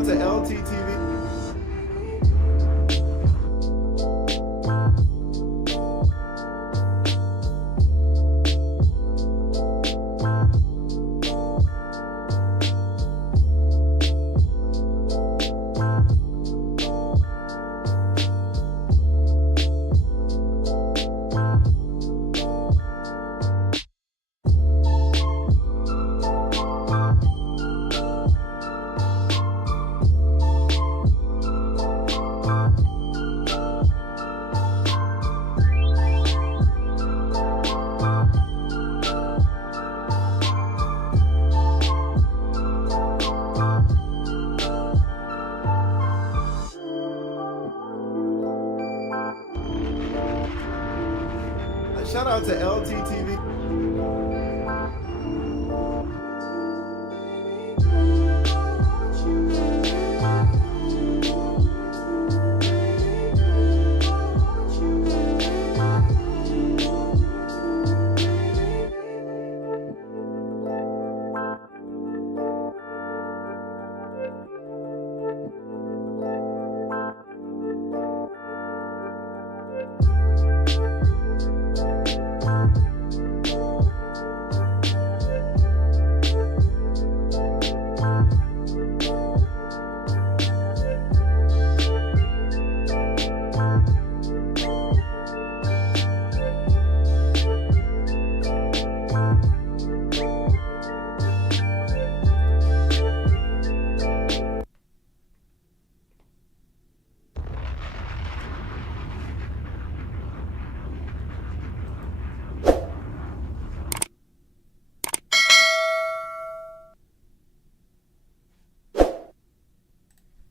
out to LTTV. Shout out to LTTV.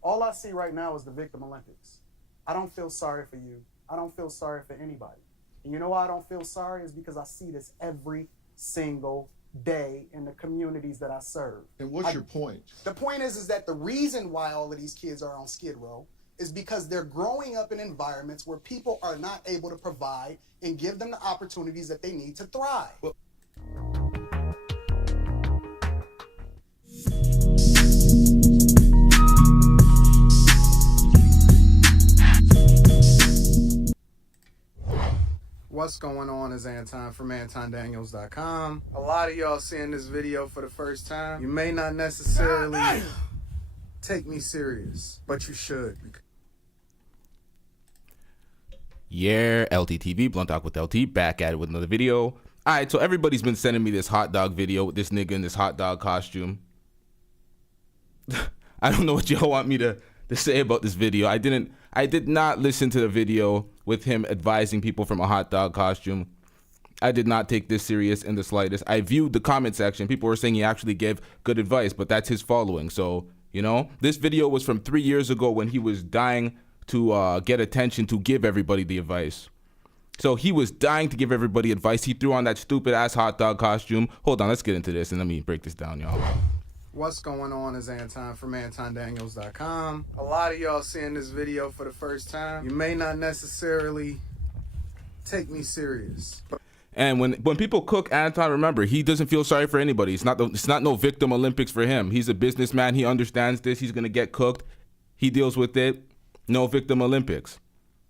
All I see right now is the Victim Olympics. I don't feel sorry for you. I don't feel sorry for anybody. And you know why I don't feel sorry is because I see this every single day in the communities that I serve. And what's your point? The point is that the reason why all of these kids are on Skid Row is because they're growing up in environments where people are not able to provide and give them the opportunities that they need to thrive. Well, What's going on is Anton from AntonDaniels.com. A lot of y'all seeing this video for the first time. You may not necessarily take me serious, but you should. Yeah, LTTV, Blunt Talk with LT, back at it with another video. All right, so everybody's been sending me this hot dog video with this nigga in this hot dog costume. I don't know what y'all want me to say about this video. I did not listen to the video with him advising people from a hot dog costume. I did not take this serious in the slightest. I viewed the comment section. People were saying he actually gave good advice, but that's his following. So, you know, this video was from 3 years ago when he was dying to get attention to give everybody the advice. So he was dying to give everybody advice. He threw on that stupid ass hot dog costume. Hold on, let's get into this and let me break this down, y'all. What's going on is Anton from AntonDaniels.com. A lot of y'all seeing this video for the first time. You may not necessarily take me serious. And when people cook Anton, remember, he doesn't feel sorry for anybody. It's not no Victim Olympics for him. He's a businessman. He understands this. He's going to get cooked. He deals with it. No Victim Olympics.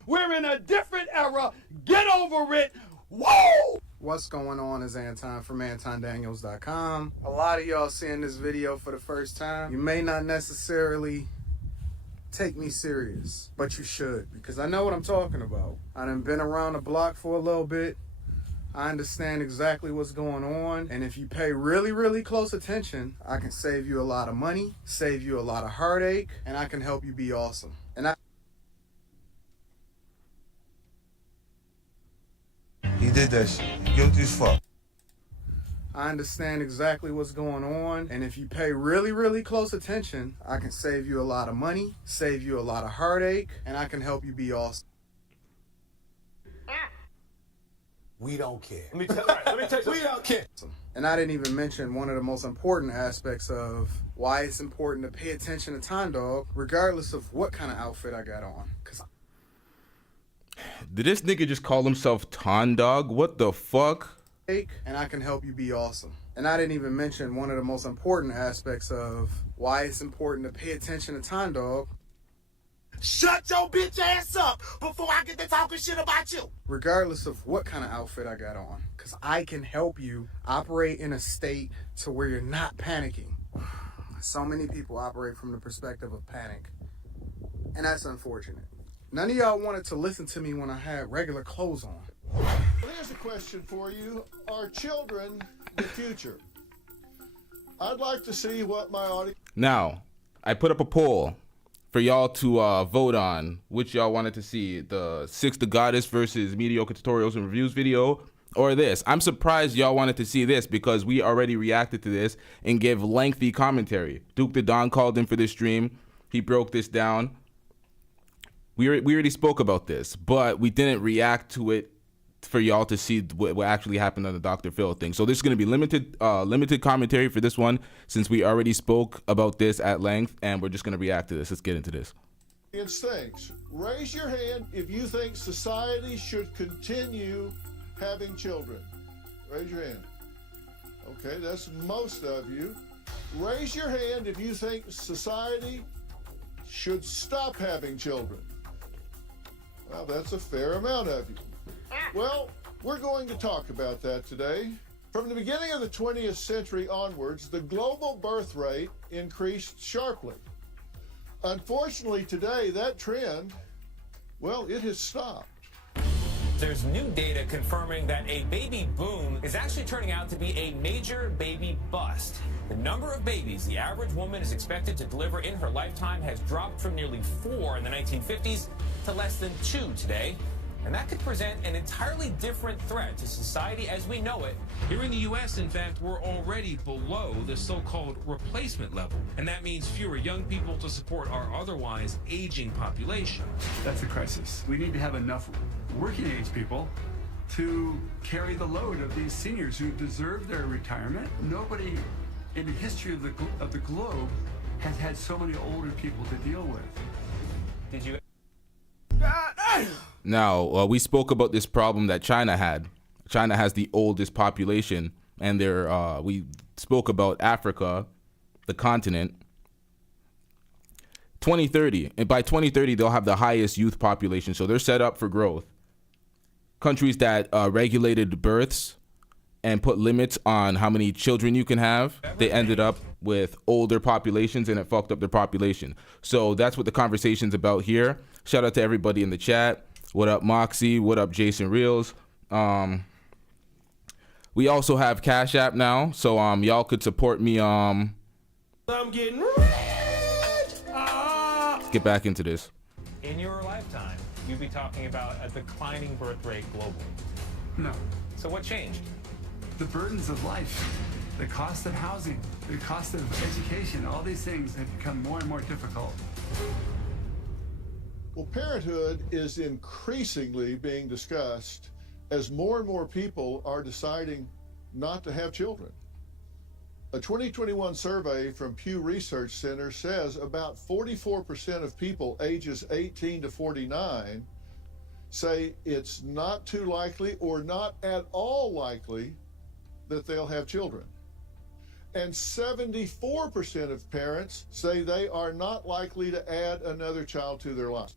We're in a different era. Get over it. Whoa! What's going on is Anton from AntonDaniels.com. A lot of y'all seeing this video for the first time. You may not necessarily take me serious, but you should, because I know what I'm talking about. I done been around the block for a little bit. I understand exactly what's going on, and if you pay really, really close attention, I can save you a lot of money, save you a lot of heartache, and I can help you be awesome. He did that shit. Guilty as fuck. I understand exactly what's going on, and if you pay really, really close attention, I can save you a lot of money, save you a lot of heartache, and I can help you be awesome. We don't care. Let me tell you, we don't care. And I didn't even mention one of the most important aspects of why it's important to pay attention to Ton Dog, regardless of what kind of outfit I got on. Did this nigga just call himself Ton Dog? What the fuck? And I can help you be awesome. And I didn't even mention one of the most important aspects of why it's important to pay attention to time, dog. Shut your bitch ass up before I get to talking shit about you. Regardless of what kind of outfit I got on. Because I can help you operate in a state to where you're not panicking. So many people operate from the perspective of panic. And that's unfortunate. None of y'all wanted to listen to me when I had regular clothes on. Well, here's a question for you. Are children the future? I'd like to see what my audience... Now, I put up a poll for y'all to vote on which y'all wanted to see, the Six the Goddess versus mediocre tutorials and reviews video, or this. I'm surprised y'all wanted to see this because we already reacted to this and gave lengthy commentary. Duke the Don called in for this stream. He broke this down. We already spoke about this, but we didn't react to it for y'all to see what actually happened on the Dr. Phil thing. So this is going to be limited commentary for this one, since we already spoke about this at length, and we're just going to react to this. Let's get into this. Thinks. Raise your hand if you think society should continue having children. Raise your hand. Okay, that's most of you. Raise your hand if you think society should stop having children. Well, that's a fair amount of you. Well, we're going to talk about that today. From the beginning of the 20th century onwards, the global birth rate increased sharply. Unfortunately, today, that trend, well, it has stopped. There's new data confirming that a baby boom is actually turning out to be a major baby bust. The number of babies the average woman is expected to deliver in her lifetime has dropped from nearly 4 in the 1950s to less than 2 today. And that could present an entirely different threat to society as we know it. Here in the U.S., in fact, we're already below the so-called replacement level. And that means fewer young people to support our otherwise aging population. That's a crisis. We need to have enough working age people to carry the load of these seniors who deserve their retirement. Nobody in the history of the globe has had so many older people to deal with. Did you... Now, we spoke about this problem that China had. China has the oldest population, and we spoke about Africa, the continent. 2030, and by 2030, they'll have the highest youth population, so they're set up for growth. Countries that regulated births and put limits on how many children you can have, they ended up with older populations, and it fucked up their population. So that's what the conversation's about here. Shout out to everybody in the chat. What up, Moxie? What up, Jason Reels? We also have Cash App now, so y'all could support me. I'm getting rich. Get back into this. In your lifetime, you'd be talking about a declining birth rate globally. No. So what changed? The burdens of life, the cost of housing, the cost of education, all these things have become more and more difficult. Well, parenthood is increasingly being discussed as more and more people are deciding not to have children. A 2021 survey from Pew Research Center says about 44% of people ages 18 to 49 say it's not too likely or not at all likely that they'll have children. And 74% of parents say they are not likely to add another child to their lives.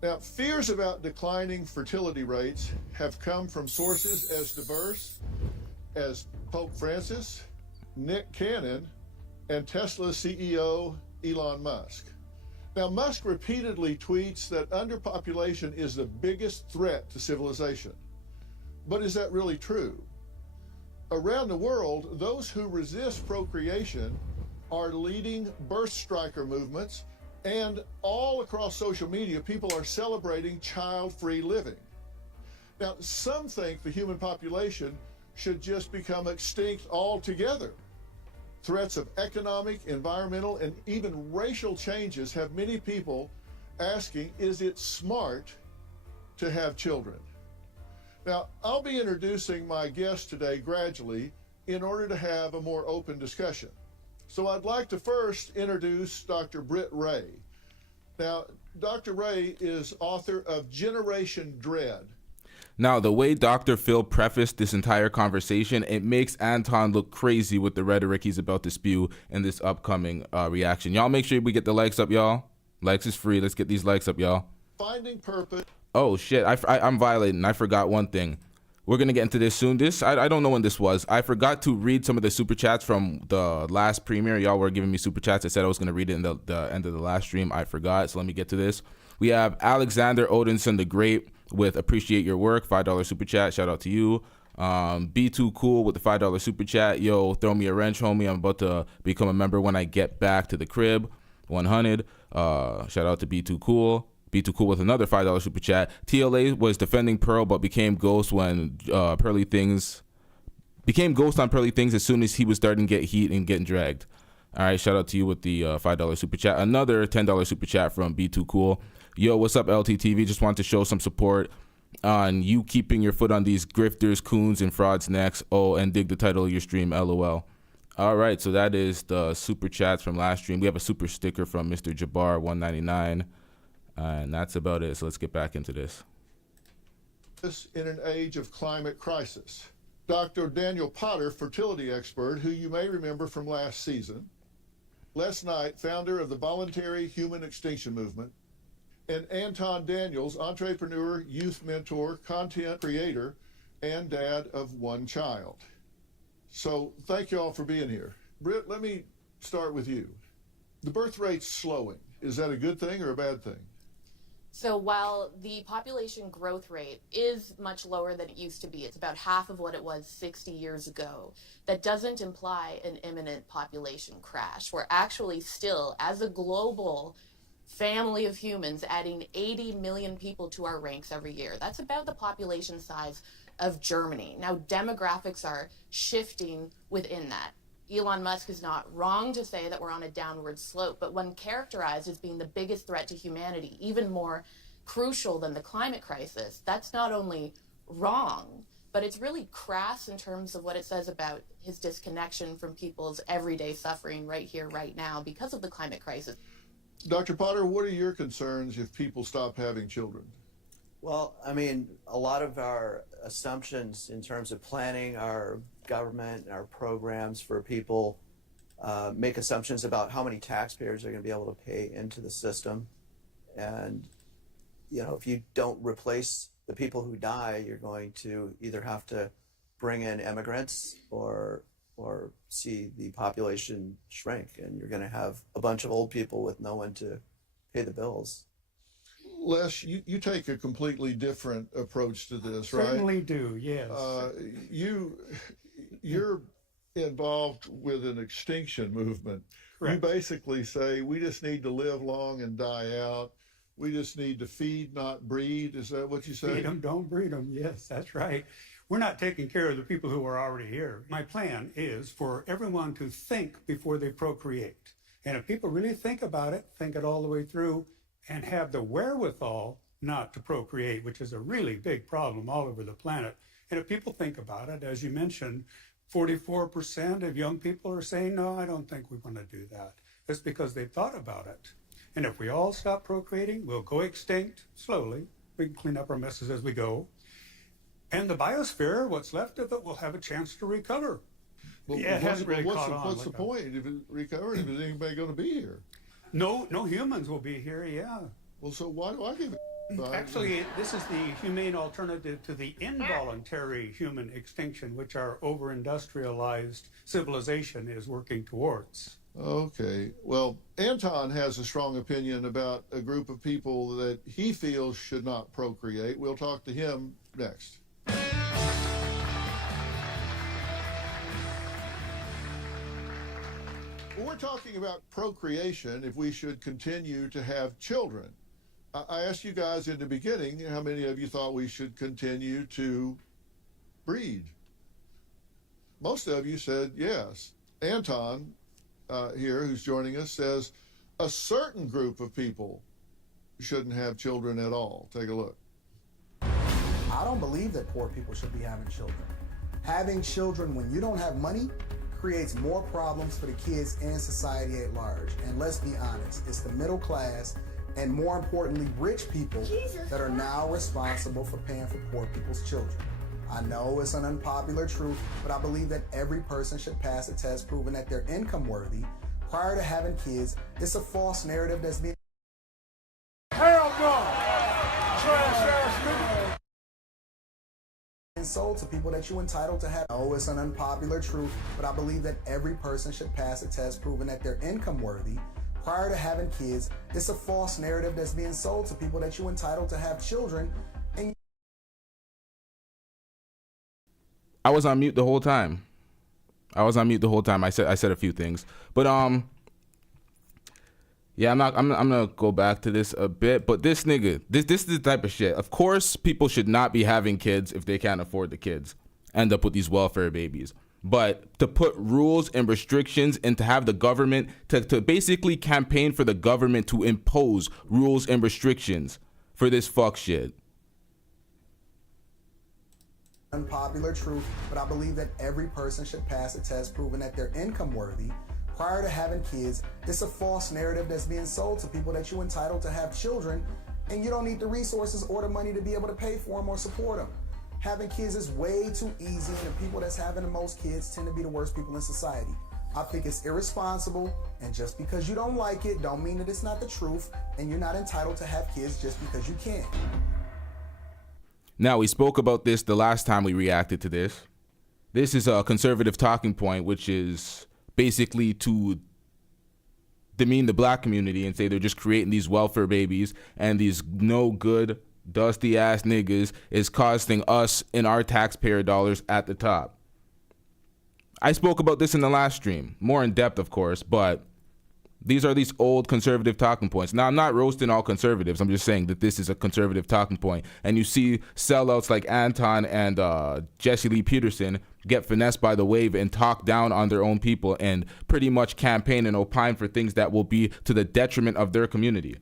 Now, fears about declining fertility rates have come from sources as diverse as Pope Francis, Nick Cannon, and Tesla CEO Elon Musk. Now, Musk repeatedly tweets that underpopulation is the biggest threat to civilization. But is that really true? Around the world, those who resist procreation are leading birth striker movements, and all across social media, people are celebrating child-free living. Now, some think the human population should just become extinct altogether. Threats of economic, environmental, and even racial changes have many people asking, is it smart to have children? Now, I'll be introducing my guest today gradually in order to have a more open discussion. So I'd like to first introduce Dr. Britt Ray. Now, Dr. Ray is author of Generation Dread. Now, the way Dr. Phil prefaced this entire conversation, it makes Anton look crazy with the rhetoric he's about to spew in this upcoming reaction. Y'all make sure we get the likes up, y'all. Likes is free. Let's get these likes up, y'all. Finding purpose. Oh, shit. I'm violating. I forgot one thing. We're going to get into this soon. I don't know when this was. I forgot to read some of the super chats from the last premiere. Y'all were giving me super chats. I said I was going to read it in the end of the last stream. I forgot. So let me get to this. We have Alexander Odinson the Great with appreciate your work, $5 super chat. Shout out to you. Be Too Cool with the $5 super chat. Yo, throw me a wrench, homie. I'm about to become a member when I get back to the crib. 100. Shout out to Be Too Cool. Be Too Cool with another $5 super chat. TLA was defending Pearl but became ghost when Pearly Things became ghost on Pearly Things as soon as he was starting to get heat and getting dragged. All right, shout out to you with the $5 super chat. Another $10 super chat from Be Too Cool. Yo, what's up, LTTV? Just want to show some support on you keeping your foot on these grifters, coons, and frauds' necks. Oh, and dig the title of your stream, LOL. All right, so that is the super chats from last stream. We have a super sticker from Mr. Jabbar, $1.99. And that's about it. So let's get back into this. In an age of climate crisis. Dr. Daniel Potter, fertility expert, who you may remember from last season. Les Knight, founder of the Voluntary Human Extinction Movement. And Anton Daniels, entrepreneur, youth mentor, content creator, and dad of one child. So thank you all for being here. Britt, let me start with you. The birth rate's slowing. Is that a good thing or a bad thing? So while the population growth rate is much lower than it used to be, it's about half of what it was 60 years ago, that doesn't imply an imminent population crash. We're actually still, as a global family of humans, adding 80 million people to our ranks every year. That's about the population size of Germany. Now, demographics are shifting within that. Elon Musk is not wrong to say that we're on a downward slope, but when characterized as being the biggest threat to humanity, even more crucial than the climate crisis, that's not only wrong, but it's really crass in terms of what it says about his disconnection from people's everyday suffering right here, right now, because of the climate crisis. Dr. Potter, what are your concerns if people stop having children? Well, I mean, a lot of our assumptions in terms of planning our government, our programs for people, make assumptions about how many taxpayers are going to be able to pay into the system. And, you know, if you don't replace the people who die, you're going to either have to bring in immigrants or see the population shrink, and you're going to have a bunch of old people with no one to pay the bills. Les, you take a completely different approach to this, right? Certainly do, yes. You're involved with an extinction movement. Correct. You basically say we just need to live long and die out. We just need to feed, not breed. Is that what you say? Feed them, don't breed them. Yes, that's right. We're not taking care of the people who are already here. My plan is for everyone to think before they procreate. And if people really think about it, think it all the way through, and have the wherewithal not to procreate, which is a really big problem all over the planet. And if people think about it, as you mentioned, 44% of young people are saying, no, I don't think we want to do that. It's because they've thought about it. And if we all stop procreating, we'll go extinct slowly. We can clean up our messes as we go. And the biosphere, what's left of it, will have a chance to recover. Well, yeah, it hasn't really caught on. What's the point if it recovers, if there's anybody going to be here? No humans will be here, yeah. Well, so why do I give it? Actually, this is the humane alternative to the involuntary human extinction, which our over-industrialized civilization is working towards. Okay. Well, Anton has a strong opinion about a group of people that he feels should not procreate. We'll talk to him next. We're talking about procreation, if we should continue to have children. I asked you guys in the beginning how many of you thought we should continue to breed. Most of you said yes. Anton here, who's joining us, says a certain group of people shouldn't have children at all. Take a look. I don't believe that poor people should be having children. Having children when you don't have money creates more problems for the kids and society at large. And let's be honest, it's the middle class and more importantly, rich people that are now responsible for paying for poor people's children. I know it's an unpopular truth, but I believe that every person should pass a test proving that they're income worthy prior to having kids. It's a false narrative that's being Hell no! Trash ass nigga! sold to people that you're entitled to have. Oh, it's an unpopular truth, but I believe that every person should pass a test proving that they're income worthy prior to having kids. It's a false narrative that's being sold to people that you're entitled to have children. And I was on mute the whole time. I said a few things, but yeah, I'm gonna go back to this a bit, but this nigga, this is the type of shit. Of course, people should not be having kids if they can't afford the kids. End up with these welfare babies. But to put rules and restrictions and to have the government, to basically campaign for the government to impose rules and restrictions for this fuck shit. unpopular truth, but I believe that every person should pass a test proving that they're income worthy prior to having kids. It's a false narrative that's being sold to people that you're entitled to have children and you don't need the resources or the money to be able to pay for them or support them. Having kids is way too easy, and the people that's having the most kids tend to be the worst people in society. I think it's irresponsible, and just because you don't like it don't mean that it's not the truth, and you're not entitled to have kids just because you can. Now, we spoke about this the last time we reacted to this. This is a conservative talking point, which is basically to demean the black community and say they're just creating these welfare babies, and these no good, dusty ass niggas is costing us in our taxpayer dollars at the top. I spoke about this in the last stream, more in depth, of course, but these are these old conservative talking points. Now, I'm not roasting all conservatives. I'm just saying that this is a conservative talking point. And you see sellouts like Anton and Jesse Lee Peterson get finessed by the wave and talk down on their own people and pretty much campaign and opine for things that will be to the detriment of their community.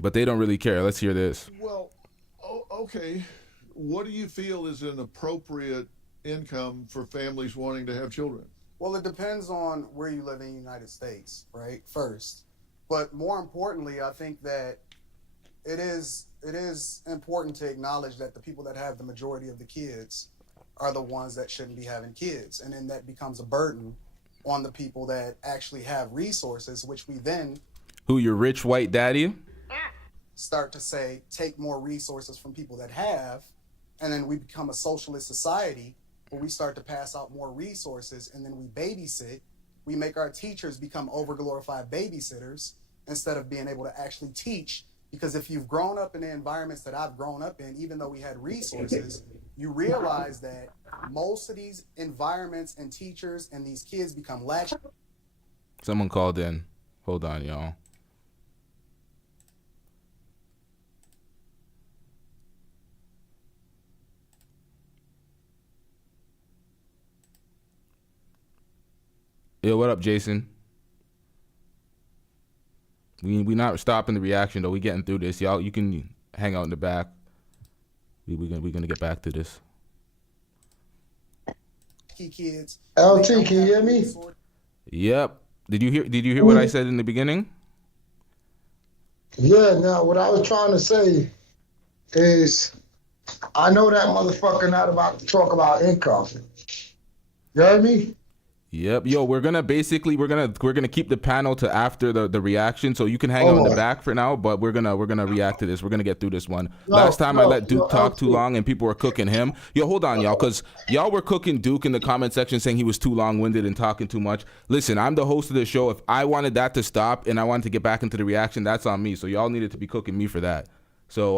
But they don't really care. Let's hear this. Well, okay. What do you feel is an appropriate income for families wanting to have children? Well, it depends on where you live in the United States, right? First. But more importantly, I think that it is important to acknowledge that the people that have the majority of the kids are the ones that shouldn't be having kids. And then that becomes a burden on the people that actually have resources, which we then... Who, your rich white daddy? Start to say, take more resources from people that have, and then we become a socialist society where we start to pass out more resources, and then we babysit. We make our teachers become overglorified babysitters instead of being able to actually teach. Because if you've grown up in the environments that I've grown up in, even though we had resources, you realize that most of these environments and teachers and these kids become latched. Someone called in. Hold on, y'all. Yo, what up, Jason? We not stopping the reaction though. We getting through this, y'all. You can hang out in the back. We're gonna get back to this. Kids. LT, can you hear me? Yep. Did you hear what I said in the beginning? Yeah. Now, what I was trying to say is, I know that motherfucker not about to talk about income. You heard me? Yep. Yo, we're gonna keep the panel to after the reaction, so you can hang out in the back for now. But we're gonna react to this. We're gonna get through this one. Last time I let Duke talk too long, and people were cooking him. Yo, hold on, y'all, because y'all were cooking Duke in the comment section, saying he was too long-winded and talking too much. Listen, I'm the host of the show. If I wanted that to stop and I wanted to get back into the reaction, that's on me. So y'all needed to be cooking me for that. So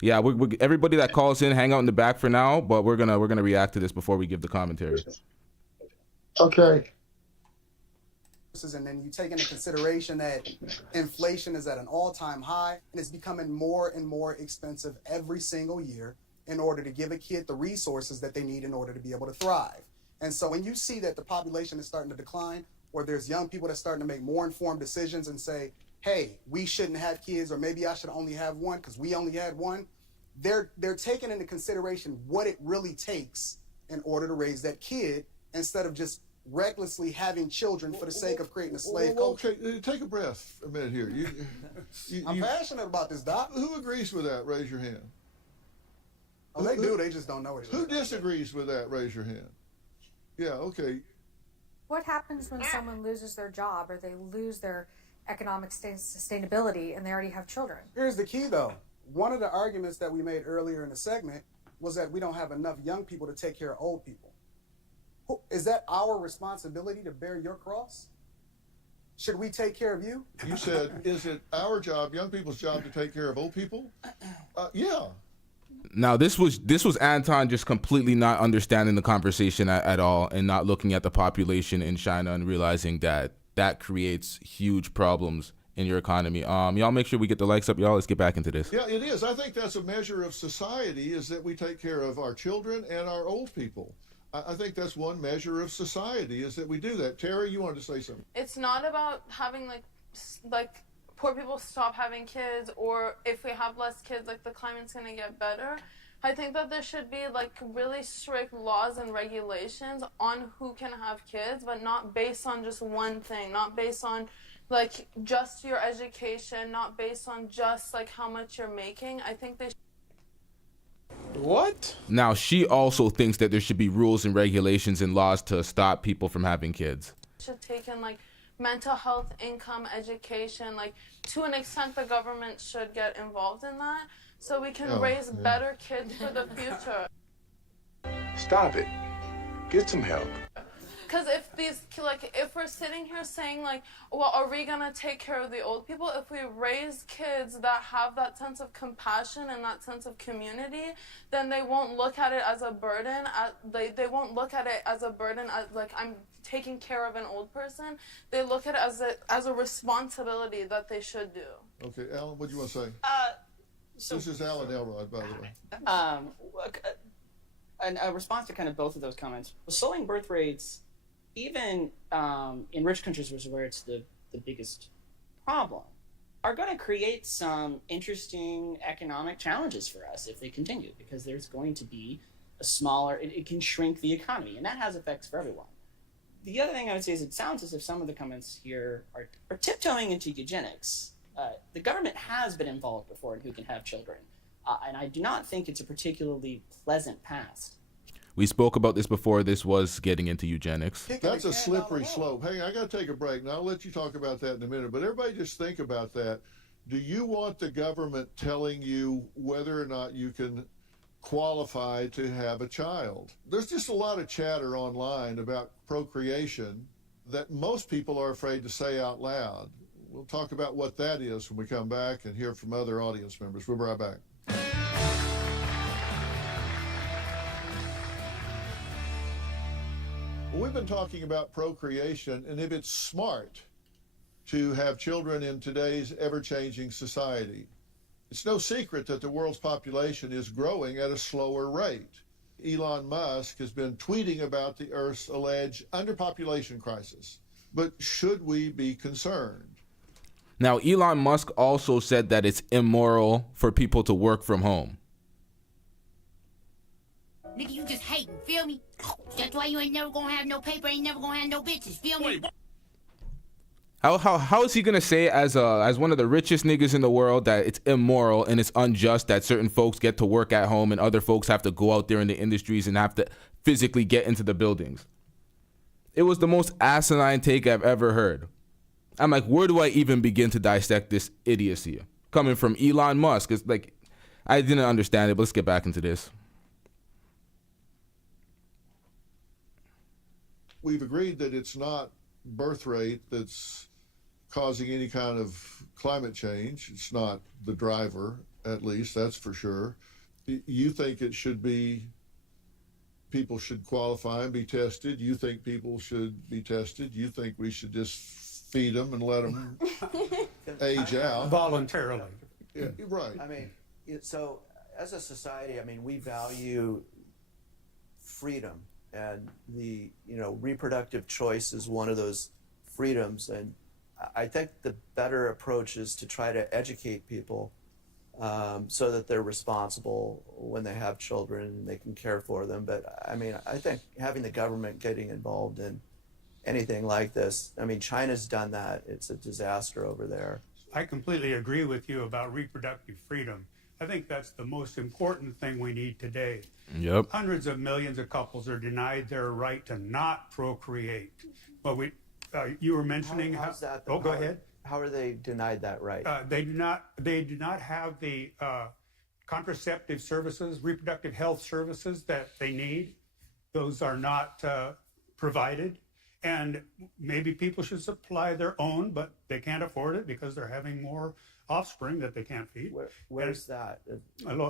yeah, we're everybody that calls in, hang out in the back for now. But we're gonna react to this before we give the commentary. Okay. And then you take into consideration that inflation is at an all-time high and it's becoming more and more expensive every single year in order to give a kid the resources that they need in order to be able to thrive. And so when you see that the population is starting to decline, or there's young people that's starting to make more informed decisions and say, hey, we shouldn't have kids, or maybe I should only have one because we only had one, they're taking into consideration what it really takes in order to raise that kid, instead of just recklessly having children for the sake of creating a slave culture. Okay, take a breath a minute here. I'm passionate about this, Doc. Who agrees with that? Raise your hand. Oh, they do. They just don't know it. Who disagrees with that? Raise your hand. Yeah, okay. What happens when someone loses their job or they lose their economic sustainability and they already have children? Here's the key, though. One of the arguments that we made earlier in the segment was that we don't have enough young people to take care of old people. Is that our responsibility to bear your cross? Should we take care of you? You said, is it our job, young people's job, to take care of old people? Yeah. Now this was Anton just completely not understanding the conversation at all and not looking at the population in China and realizing that creates huge problems in your economy. Y'all make sure we get the likes up, y'all. Let's get back into this. Yeah, it is. I think that's a measure of society, is that we take care of our children and our old people. I think that's one measure of society, is that we do that. Terry, you wanted to say something. It's not about having like poor people stop having kids, or if we have less kids, like the climate's gonna get better. I think that there should be like really strict laws and regulations on who can have kids, but not based on just one thing, not based on like just your education, not based on just like how much you're making. I think they What? Now, she also thinks that there should be rules and regulations and laws to stop people from having kids. should take in like mental health, income, education. Like to an extent, the government should get involved in that so we can raise better kids for the future. Stop it. Get some help. Because if we're sitting here saying like, well, are we gonna take care of the old people? If we raise kids that have that sense of compassion and that sense of community, then they won't look at it as a burden. They won't look at it as a burden, as like I'm taking care of an old person. They look at it as a responsibility that they should do. Okay, Alan, what do you want to say? This is Alan Elrod, by the way. A response to kind of both of those comments. Slowing birth rates, even in rich countries where it's the biggest problem, are going to create some interesting economic challenges for us if they continue, because there's going to be a smaller, it can shrink the economy, and that has effects for everyone. The other thing I would say is it sounds as if some of the comments here are tiptoeing into eugenics. The government has been involved before in who can have children, and I do not think it's a particularly pleasant past. We spoke about this before. This was getting into eugenics. That's a slippery slope. Hey, I got to take a break. Now, I'll let you talk about that in a minute. But everybody just think about that. Do you want the government telling you whether or not you can qualify to have a child? There's just a lot of chatter online about procreation that most people are afraid to say out loud. We'll talk about what that is when we come back and hear from other audience members. We'll be right back. We've been talking about procreation, and if it's smart to have children in today's ever-changing society. It's no secret that the world's population is growing at a slower rate. Elon Musk has been tweeting about the Earth's alleged underpopulation crisis. But should we be concerned? Now, Elon Musk also said that it's immoral for people to work from home. Nigga, you just hating, feel me? That's why you ain't never gonna have no paper, ain't never gonna have no bitches, feel me? How is he gonna say as one of the richest niggas in the world that it's immoral and it's unjust that certain folks get to work at home and other folks have to go out there in the industries and have to physically get into the buildings? It was the most asinine take I've ever heard. I'm like, where do I even begin to dissect this idiocy coming from Elon Musk? It's like, I didn't understand it, but let's get back into this. We've agreed that it's not birth rate that's causing any kind of climate change. It's not the driver, at least, that's for sure. You think it should be, people should qualify and be tested. You think people should be tested. You think we should just feed them and let them age out. Voluntarily. Yeah, right. I mean, so as a society, I mean, we value freedom, and the, reproductive choice is one of those freedoms. And I think the better approach is to try to educate people so that they're responsible when they have children and they can care for them. But I mean, I think having the government getting involved in anything like this. I mean, China's done that. It's a disaster over there. I completely agree with you about reproductive freedom. I think that's the most important thing we need today. Yep. Hundreds of millions of couples are denied their right to not procreate. But you were mentioning how's that? Oh, go ahead. How are they denied that right? They do not have the contraceptive services, reproductive health services that they need. Those are not provided. And maybe people should supply their own, but they can't afford it because they're having more offspring that they can't feed. Where's that?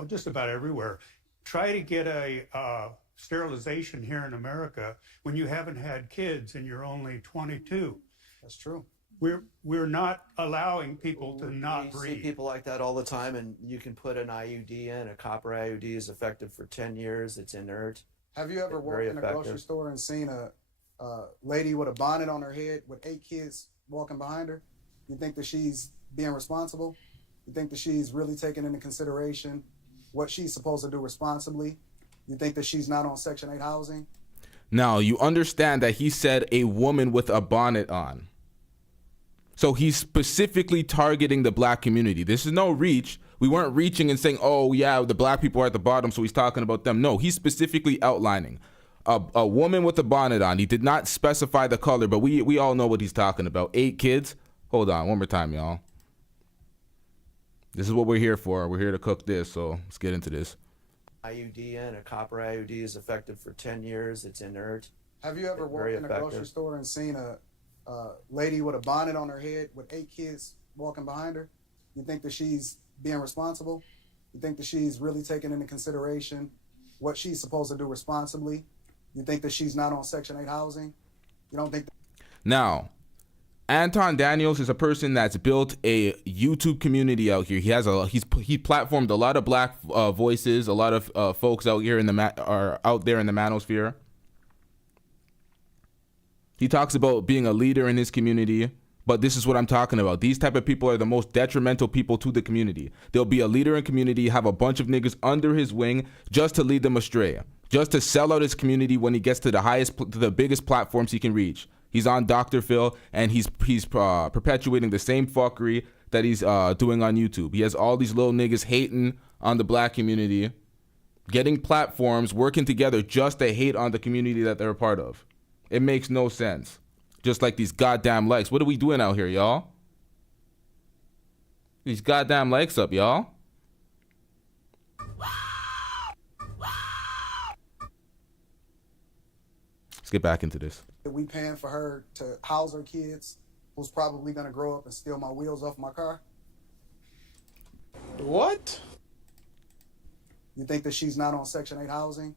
Just about everywhere. Try to get a sterilization here in America when you haven't had kids and you're only 22. That's true. We're not allowing people to not You breed. see people like that all the time, and you can put an IUD in. A copper IUD is effective for 10 years. It's inert. Have you ever walked Very in a grocery effective. store and seen a lady with a bonnet on her head with 8 kids walking behind her? You think that she's being responsible? You think that she's really taking into consideration what she's supposed to do responsibly? You think that she's not on Section 8 housing? Now, you understand that he said a woman with a bonnet on. So he's specifically targeting the black community. This is no reach. We weren't reaching and saying, oh, yeah, the black people are at the bottom, so he's talking about them. No, he's specifically outlining a woman with a bonnet on. He did not specify the color, but we all know what he's talking about. 8 kids. Hold on, one more time, y'all. This is what we're here for. We're here to cook this, so let's get into this. IUD in. A copper IUD is effective for 10 years. It's inert. Have you ever walked Very in a grocery effective. store and seen a lady with a bonnet on her head with 8 kids walking behind her? You think that she's being responsible? You think that she's really taking into consideration what she's supposed to do responsibly? You think that she's not on Section 8 housing? You don't think that? Now, Anton Daniels is a person that's built a YouTube community out here. He platformed a lot of black voices, a lot of folks out here are out there in the manosphere. He talks about being a leader in his community, but this is what I'm talking about. These type of people are the most detrimental people to the community. They'll be a leader in community, have a bunch of niggas under his wing just to lead them astray, just to sell out his community when he gets to the biggest platforms he can reach. He's on Dr. Phil, and he's perpetuating the same fuckery that he's doing on YouTube. He has all these little niggas hating on the black community, getting platforms, working together just to hate on the community that they're a part of. It makes no sense. Just like these goddamn likes. What are we doing out here, y'all? These goddamn likes up, y'all. Let's get back into this. We paying for her to house her kids, who's probably gonna grow up and steal my wheels off my car? What? You think that she's not on Section 8 housing?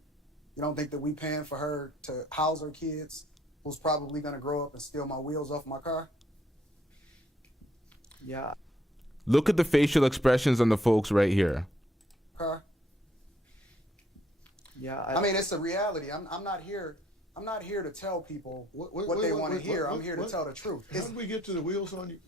You don't think that we paying for her to house her kids, who's probably gonna grow up and steal my wheels off my car? Yeah. Look at the facial expressions on the folks right here. Car? Yeah. I mean, it's a reality. I'm not here to tell people what they want to hear. I'm here to tell the truth. How did we get to the wheels on you?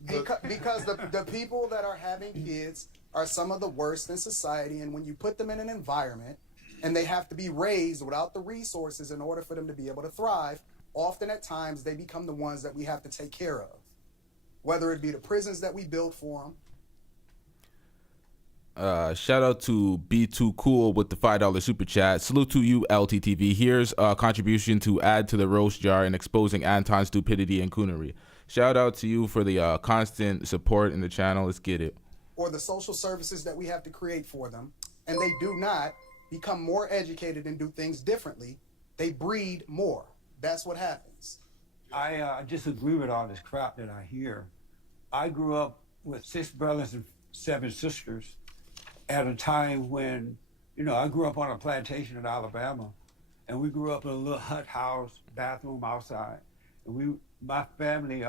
Because the people that are having kids are some of the worst in society, and when you put them in an environment and they have to be raised without the resources in order for them to be able to thrive, often at times they become the ones that we have to take care of, whether it be the prisons that we build for them. Shout out to B2 Cool with the $5 super chat. Salute to you, LTTV. Here's a contribution to add to the roast jar in exposing Anton's stupidity and coonery. Shout out to you for the constant support in the channel. Let's get it. Or the social services that we have to create for them, and they do not become more educated and do things differently. They breed more. That's what happens. I disagree with all this crap that I hear. I grew up with 6 brothers and 7 sisters at a time when, I grew up on a plantation in Alabama, and we grew up in a little hut house, bathroom outside. And my family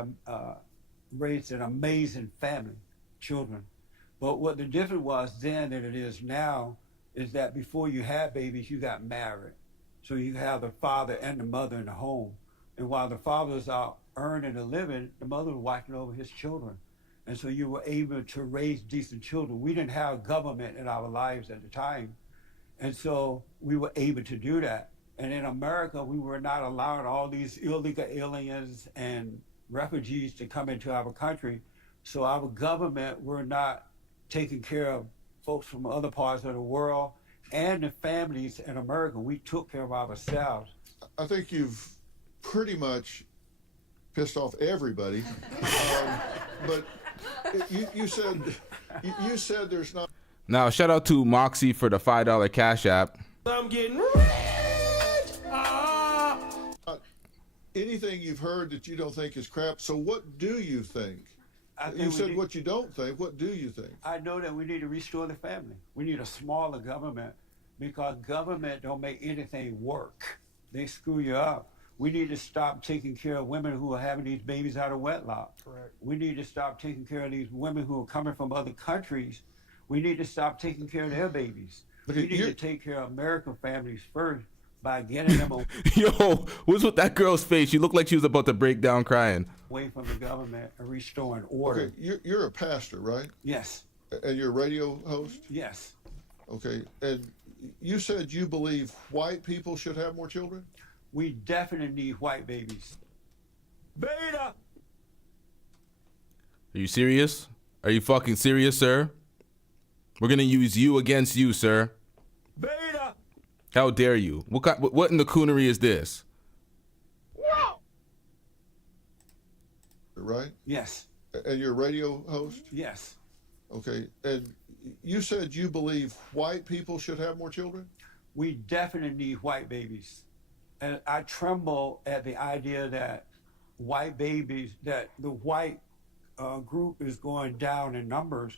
raised an amazing family, children. But what the difference was then than it is now is that before you had babies, you got married. So you have the father and the mother in the home. And while the father's out earning a living, the mother was watching over his children. And so you were able to raise decent children. We didn't have government in our lives at the time. And so we were able to do that. And in America, we were not allowing all these illegal aliens and refugees to come into our country. So our government were not taking care of folks from other parts of the world and the families in America. We took care of ourselves. I think you've pretty much pissed off everybody. But you said there's not. Now, shout out to Moxie for the $5 Cash App. I'm getting rich. Anything you've heard that you don't think is crap. So what do you think? You said what you don't think. What do you think? I know that we need to restore the family. We need a smaller government because government don't make anything work. They screw you up. We need to stop taking care of women who are having these babies out of wedlock. Correct. We need to stop taking care of these women who are coming from other countries. We need to stop taking care of their babies. But we need to take care of American families first by getting them Yo, what's with that girl's face? She looked like she was about to break down crying. away from the government and restoring order. Okay, you're a pastor, right? Yes. And you're a radio host? Yes. Okay, and you said you believe white people should have more children? We definitely need white babies. Beta. Are you serious? Are you fucking serious, sir? We're gonna use you against you, sir. Beta. How dare you? What in the coonery is this? Whoa. Right? Yes. And you're a radio host? Yes. Okay, and you said you believe white people should have more children? We definitely need white babies. And I tremble at the idea that white babies, that the white group is going down in numbers,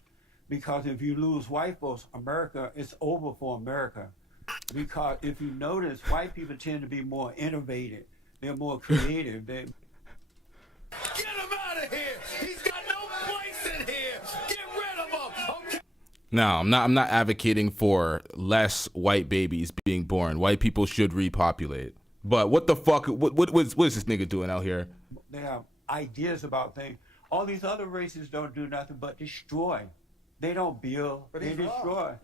because if you lose white folks, America, it's over for America. Because if you notice, white people tend to be more innovative. They're more creative. Get him out of here. He's got no place in here. Get rid of him. Okay. No, I'm not advocating for less white babies being born. White people should repopulate. But what the fuck? What is this nigga doing out here? They have ideas about things. All these other races don't do nothing but destroy. They don't build, they destroy.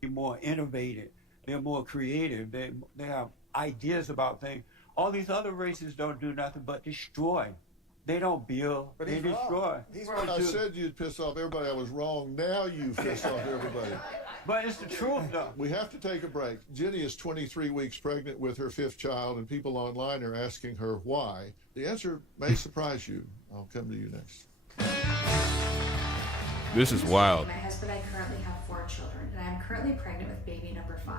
They're more innovative. They're more creative. They have ideas about things. All these other races don't do nothing but destroy. They don't build, they destroy. I said you'd piss off everybody. I was wrong. Now you've pissed off everybody. But it's the truth, though. We have to take a break. Jenny is 23 weeks pregnant with her 5th child, and people online are asking her why. The answer may surprise you. I'll come to you next. This is wild. My husband and I currently have 4 children, and I'm currently pregnant with baby number 5.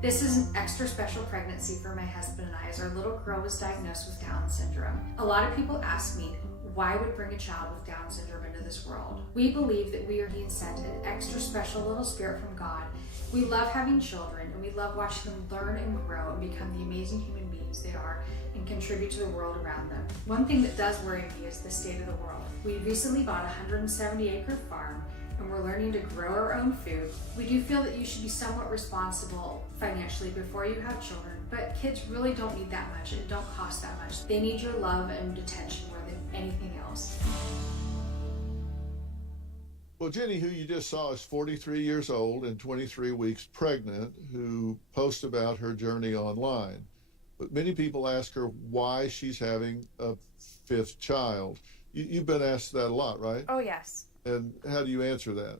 This is an extra special pregnancy for my husband and I, as our little girl was diagnosed with Down syndrome. A lot of people ask me, why would bring a child with Down syndrome into this world? We believe that we are being sent an extra special little spirit from God. We love having children, and we love watching them learn and grow and become the amazing human beings they are and contribute to the world around them. One thing that does worry me is the state of the world. We recently bought a 170-acre farm, and we're learning to grow our own food. We do feel that you should be somewhat responsible financially before you have children, but kids really don't need that much and don't cost that much. They need your love and attention more than anything else. Well, Jenny, who you just saw, is 43 years old and 23 weeks pregnant, who posts about her journey online. But many people ask her why she's having a 5th child. You've been asked that a lot, right? Oh, yes. And how do you answer that?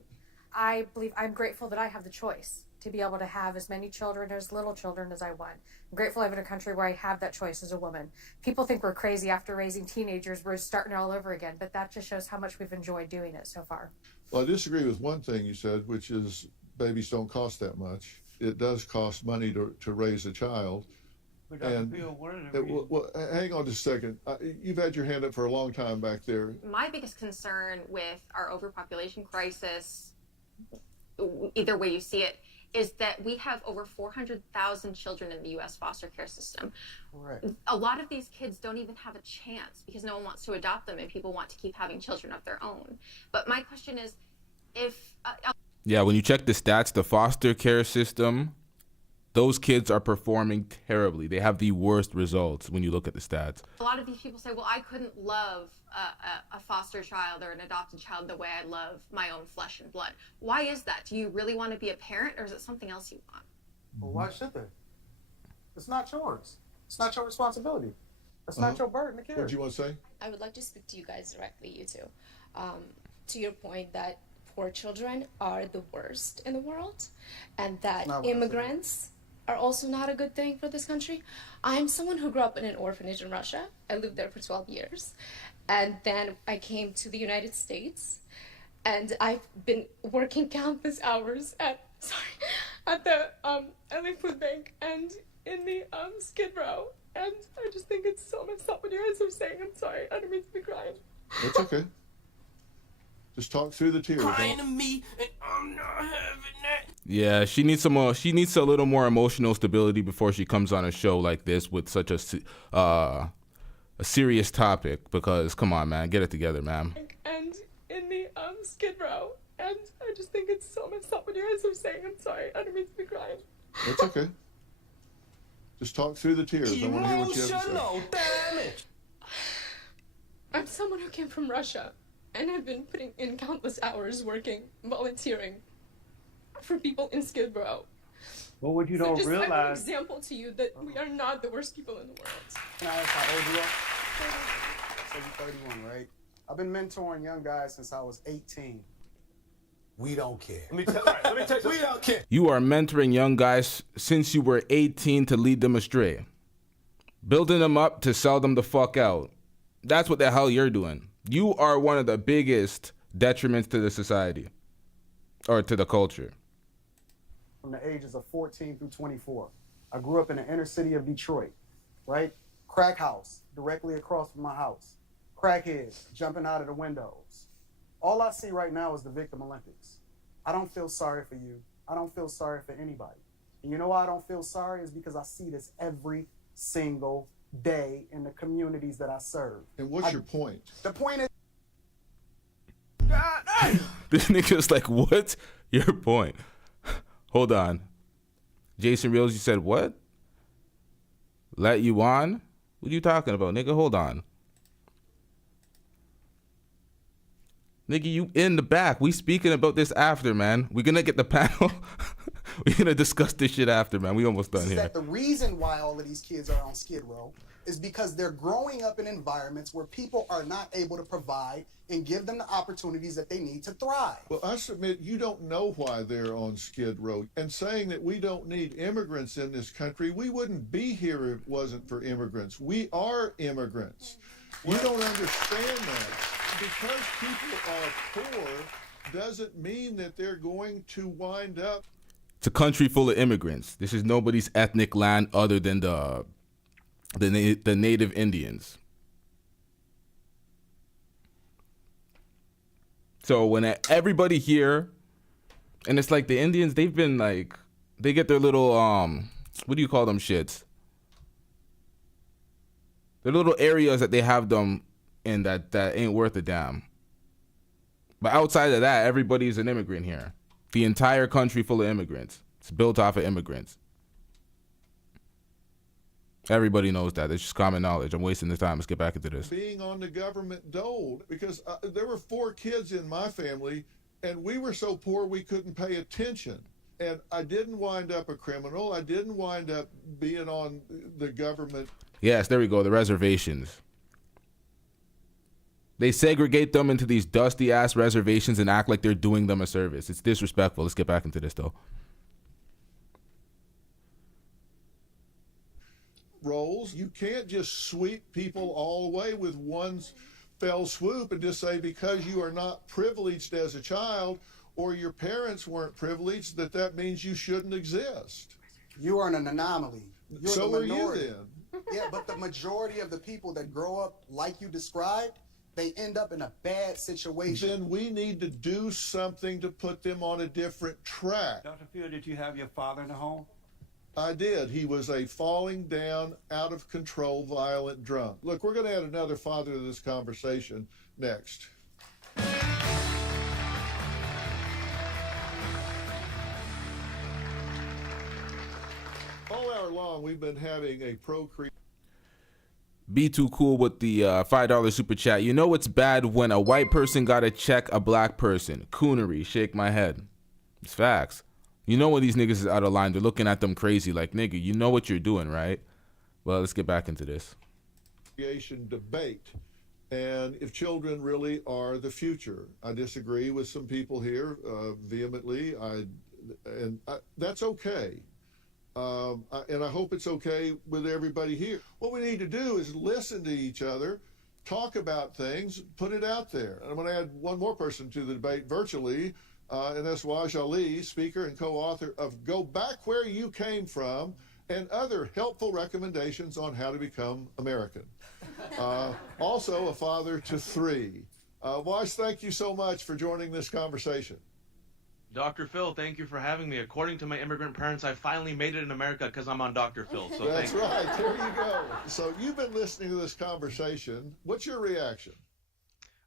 I believe I'm grateful that I have the choice to be able to have as many children, as little children as I want. I'm grateful I live in a country where I have that choice as a woman. People think we're crazy after raising teenagers. We're starting all over again, but that just shows how much we've enjoyed doing it so far. Well, I disagree with one thing you said, which is babies don't cost that much. It does cost money to raise a child. And well, hang on just a second. You've had your hand up for a long time back there. My biggest concern with our overpopulation crisis, either way you see it, is that we have over 400,000 children in the U.S. foster care system. Right. A lot of these kids don't even have a chance because no one wants to adopt them and people want to keep having children of their own. But my question is, if... Yeah, when you check the stats, the foster care system, those kids are performing terribly. They have the worst results when you look at the stats. A lot of these people say, well, I couldn't love a foster child or an adopted child the way I love my own flesh and blood. Why is that? Do you really want to be a parent, or is it something else you want? Well, why should they? It's not yours. It's not your responsibility. It's not your burden to carry. What do you want to say? I would like to speak to you guys directly, you two. To your point that poor children are the worst in the world and that immigrants are also not a good thing for this country. I'm someone who grew up in an orphanage in Russia. I lived there for 12 years. And then I came to the United States and I've been working countless hours at the LA Food Bank and in the Skid Row. And I just think it's so messed up what you guys are saying. I'm sorry. I don't mean to be crying. That's okay. Just talk through the tears. Crying to me, and I'm not having that. Yeah, she needs some more. She needs a little more emotional stability before she comes on a show like this with such a serious topic. Because come on, man, get it together, man. And in the Skid Row. And I just think it's so messed up what you guys are saying. I'm sorry. I don't mean to be crying. That's okay. Just talk through the tears. I want to hear what you have to say. Damage. I'm someone who came from Russia. And I've been putting in countless hours working, volunteering for people in Skid Row. Well, what you don't I'm an realize... example to you that we are not the worst people in the world. Can I ask how old you are? So you're 31, right? I've been mentoring young guys since I was 18. We don't care. Let me tell you, we don't care. You are mentoring young guys since you were 18 to lead them astray. Building them up to sell them the fuck out. That's what the hell you're doing. You are one of the biggest detriments to the society. Or to the culture. From the ages of 14 through 24. I grew up in the inner city of Detroit, right? Crack house, directly across from my house. Crackheads jumping out of the windows. All I see right now is the Victim Olympics. I don't feel sorry for you. I don't feel sorry for anybody. And you know why I don't feel sorry is because I see this every single day in the communities that I serve. And what's your point? The point is... This nigga's like, what's your point? Hold on. Jason Reels, you said what? Let you on? What are you talking about, nigga? Hold on. Nigga, you in the back. We speaking about this after, man. We gonna get the panel. We gonna discuss this shit after, man. We almost done here. That the reason why all of these kids are on Skid Row is because they're growing up in environments where people are not able to provide and give them the opportunities that they need to thrive. Well, I submit you don't know why they're on Skid Row. And saying that we don't need immigrants in this country, we wouldn't be here if it wasn't for immigrants. We are immigrants. You don't understand that. Because people are poor doesn't mean that they're going to wind up. It's a country full of immigrants. This is nobody's ethnic land other than the native Indians. So when everybody here, and it's like the Indians, they've been like, they get their little, what do you call them shits? Their little areas that they have them in that ain't worth a damn. But outside of that, everybody's an immigrant here. The entire country full of immigrants. It's built off of immigrants. Everybody knows that. It's just common knowledge. I'm wasting the time. Let's get back into this. Being on the government dole, because there were 4 kids in my family, and we were so poor we couldn't pay attention. And I didn't wind up a criminal. I didn't wind up being on the government. Yes, there we go. The reservations. They segregate them into these dusty ass reservations and act like they're doing them a service. It's disrespectful. Let's get back into this though. Roles. You can't just sweep people all away with one fell swoop and just say because you are not privileged as a child or your parents weren't privileged that means you shouldn't exist. You are an anomaly. You're so the are you minority. then. Yeah, but the majority of the people that grow up like you described, they end up in a bad situation. Then we need to do something to put them on a different track. Dr. Field, did you have your father in the home? I did. He was a falling down, out of control, violent drunk. Look, we're going to add another father to this conversation next. All hour long, we've been having a procreation. Be too cool with the $5 super chat. You know it's bad when a white person gotta check a black person. Coonery, shake my head. It's facts. You know when these niggas is out of line, they're looking at them crazy like, nigga, you know what you're doing, right? Well, let's get back into this. Procreation debate, and if children really are the future. I disagree with some people here vehemently. That's okay. And I hope it's okay with everybody here. What we need to do is listen to each other, talk about things, put it out there. And I'm going to add one more person to the debate virtually, and that's Waj Ali, speaker and co-author of Go Back Where You Came From, and other helpful recommendations on how to become American. Also a father to 3. Waj, thank you so much for joining this conversation. Dr. Phil, thank you for having me. According to my immigrant parents, I finally made it in America because I'm on Dr. Phil. So That's right. There you go. So you've been listening to this conversation. What's your reaction?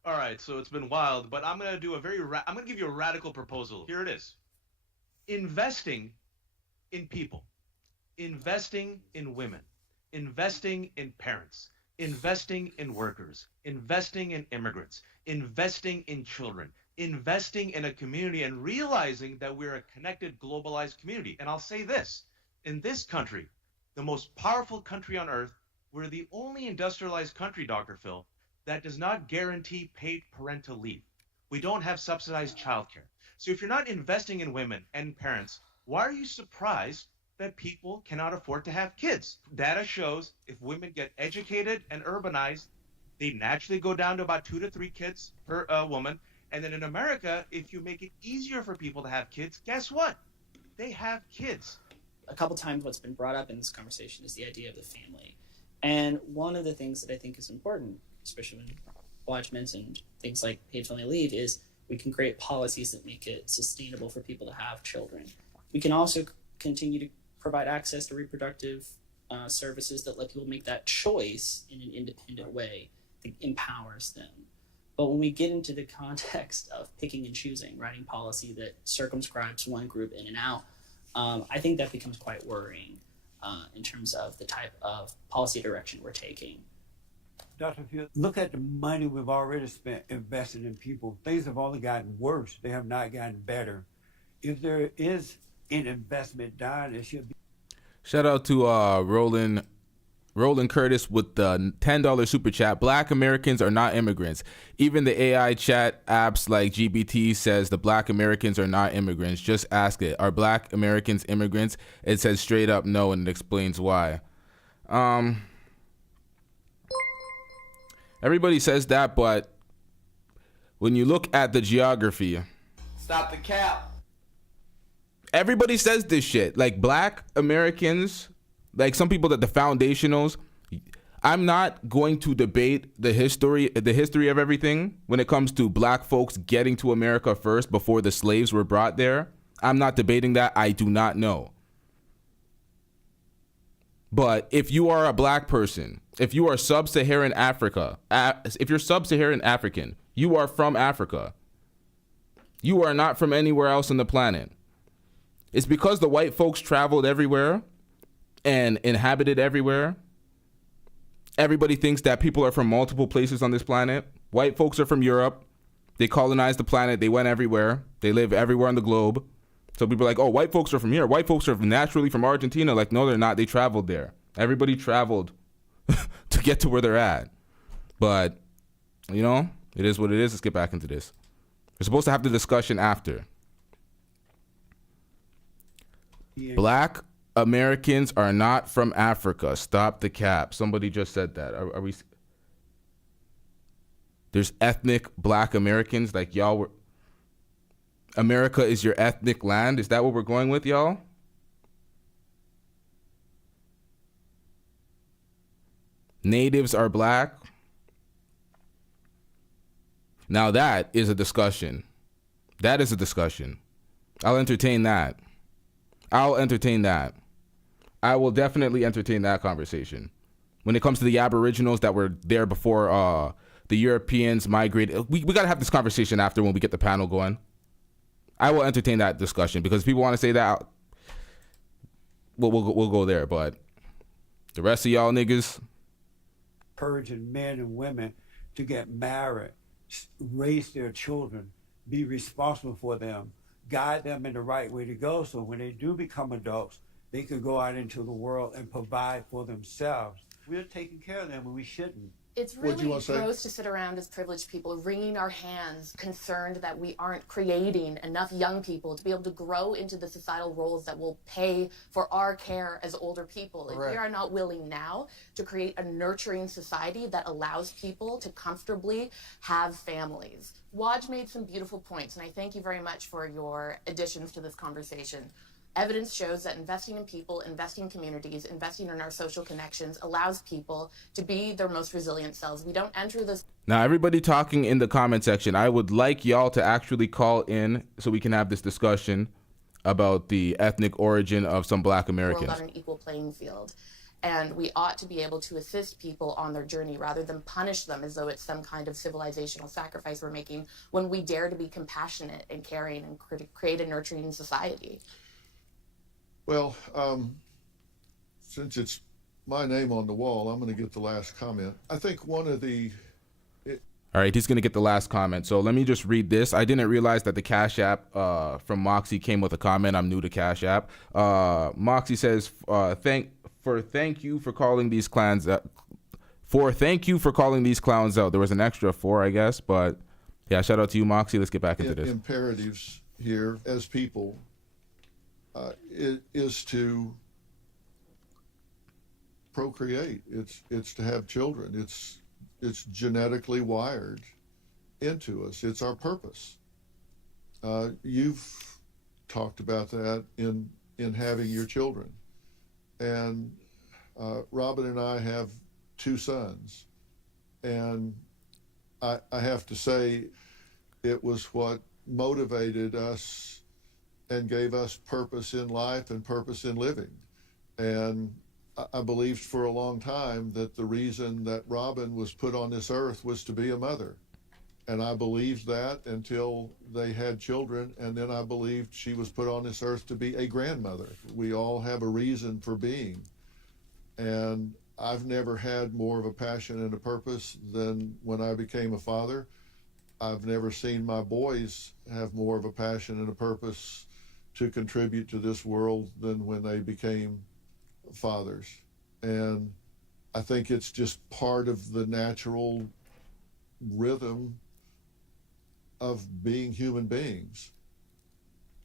All right, so it's been wild, but I'm going to do I'm going to give you a radical proposal. Here it is. Investing in people. Investing in women. Investing in parents. Investing in workers. Investing in immigrants. Investing in children. Investing in a community and realizing that we're a connected, globalized community. And I'll say this, in this country, the most powerful country on earth, we're the only industrialized country, Dr. Phil, that does not guarantee paid parental leave. We don't have subsidized childcare. So if you're not investing in women and parents, why are you surprised that people cannot afford to have kids? Data shows if women get educated and urbanized, they naturally go down to about 2 to 3 kids per woman. And then in America, if you make it easier for people to have kids, guess what? They have kids. A couple times what's been brought up in this conversation is the idea of the family. And one of the things that I think is important, especially when Waj mentioned things like paid family leave, is we can create policies that make it sustainable for people to have children. We can also continue to provide access to reproductive services that let people make that choice in an independent way that empowers them. But when we get into the context of picking and choosing, writing policy that circumscribes one group in and out, I think that becomes quite worrying in terms of the type of policy direction we're taking. Dr. Phil, look at the money we've already spent investing in people. Things have only gotten worse. They have not gotten better. If there is an investment done, it should be. Shout out to Roland Curtis with the $10 super chat. Black Americans are not immigrants. Even the AI chat apps like GBT says the Black Americans are not immigrants. Just ask it. Are Black Americans immigrants? It says straight up no, and it explains why. Everybody says that, but when you look at the geography, Stop the cap. everybody says this shit. Like Black Americans, like some people that the foundationals, I'm not going to debate the history of everything when it comes to Black folks getting to America first before the slaves were brought there. I'm not debating that. I do not know. But if you are a Black person, if you are sub-Saharan Africa, if you're sub-Saharan African, you are from Africa. You are not from anywhere else on the planet. It's because the white folks traveled everywhere and inhabited everywhere. Everybody thinks that people are from multiple places on this planet. White folks are from Europe. They colonized the planet. They went everywhere. They live everywhere on the globe. So people are like, oh, white folks are from here. White folks are naturally from Argentina. Like, no, they're not. They traveled there. Everybody traveled to get to where they're at. But, you know, it is what it is. Let's get back into this. We're supposed to have the discussion after. Yeah. Black Americans are not from Africa. Stop the cap. Somebody just said that. Are we? There's ethnic Black Americans, like y'all were. America is your ethnic land. Is that what we're going with, y'all? Natives are Black. Now that is a discussion. That is a discussion. I'll entertain that. I will definitely entertain that conversation. When it comes to the Aboriginals that were there before the Europeans migrated, we got to have this conversation after when we get the panel going. I will entertain that discussion because people want to say that. We'll go there, but the rest of y'all niggas. Encouraging men and women to get married, raise their children, be responsible for them, guide them in the right way to go, so when they do become adults, they can go out into the world and provide for themselves. We're taking care of them when we shouldn't. It's really gross to sit around as privileged people wringing our hands, concerned that we aren't creating enough young people to be able to grow into the societal roles that will pay for our care as older people. If we are not willing now to create a nurturing society that allows people to comfortably have families. Waj made some beautiful points, and I thank you very much for your additions to this conversation. Evidence shows that investing in people, investing in communities, investing in our social connections allows people to be their most resilient selves. We don't enter this. Now, everybody talking in the comment section, I would like y'all to actually call in so we can have this discussion about the ethnic origin of some Black Americans. World on an equal playing field. And we ought to be able to assist people on their journey rather than punish them as though it's some kind of civilizational sacrifice we're making when we dare to be compassionate and caring and create a nurturing society. Well, since it's my name on the wall, I'm going to get the last comment. I think one of the... All right, he's going to get the last comment. So let me just read this. I didn't realize that the Cash App from Moxie came with a comment. I'm new to Cash App. Moxie says, thank you for calling these clowns out. Thank you for calling these clowns out. There was an extra 4, I guess, but yeah, shout out to you, Moxie. Let's get back into this. Imperatives here as people is to procreate. It's to have children. It's genetically wired into us. It's our purpose. You've talked about that in having your children. And Robin and I have 2 sons. And I have to say, it was what motivated us and gave us purpose in life and purpose in living. And I believed for a long time that the reason that Robin was put on this earth was to be a mother. And I believed that until they had children, and then I believed she was put on this earth to be a grandmother. We all have a reason for being. And I've never had more of a passion and a purpose than when I became a father. I've never seen my boys have more of a passion and a purpose to contribute to this world than when they became fathers. And I think it's just part of the natural rhythm of being human beings.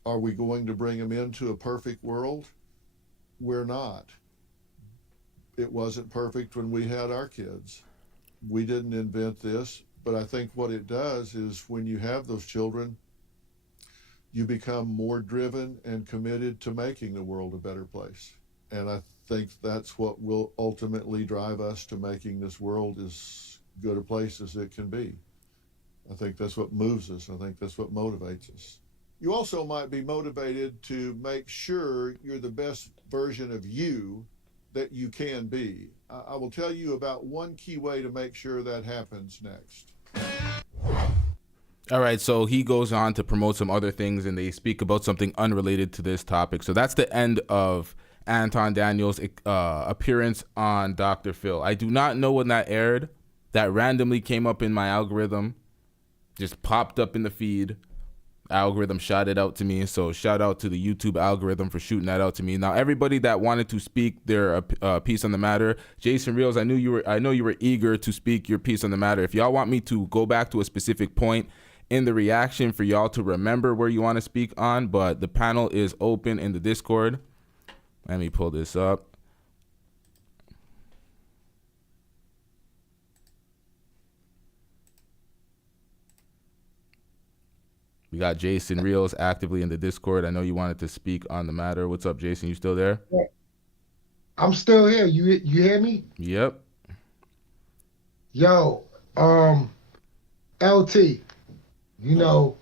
Are we going to bring them into a perfect world? We're not. It wasn't perfect when we had our kids. We didn't invent this, but I think what it does is when you have those children, you become more driven and committed to making the world a better place. And I think that's what will ultimately drive us to making this world as good a place as it can be. I think that's what moves us. I think that's what motivates us. You also might be motivated to make sure you're the best version of you that you can be. I will tell you about one key way to make sure that happens next. All right, so he goes on to promote some other things, and they speak about something unrelated to this topic. So that's the end of Anton Daniels' appearance on Dr. Phil. I do not know when that aired. That randomly came up in my algorithm, just popped up in the feed. Algorithm shot it out to me, so shout out to the YouTube algorithm for shooting that out to me. Now, everybody that wanted to speak their piece on the matter, Jason Reels, I know you were eager to speak your piece on the matter. If y'all want me to go back to a specific point in the reaction for y'all to remember where you want to speak on, but the panel is open in the Discord. Let me pull this up. We got Jason Reels actively in the Discord. I know you wanted to speak on the matter. What's up, Jason? You still there? I'm still here. You hear me? Yep. Yo, LT, you know,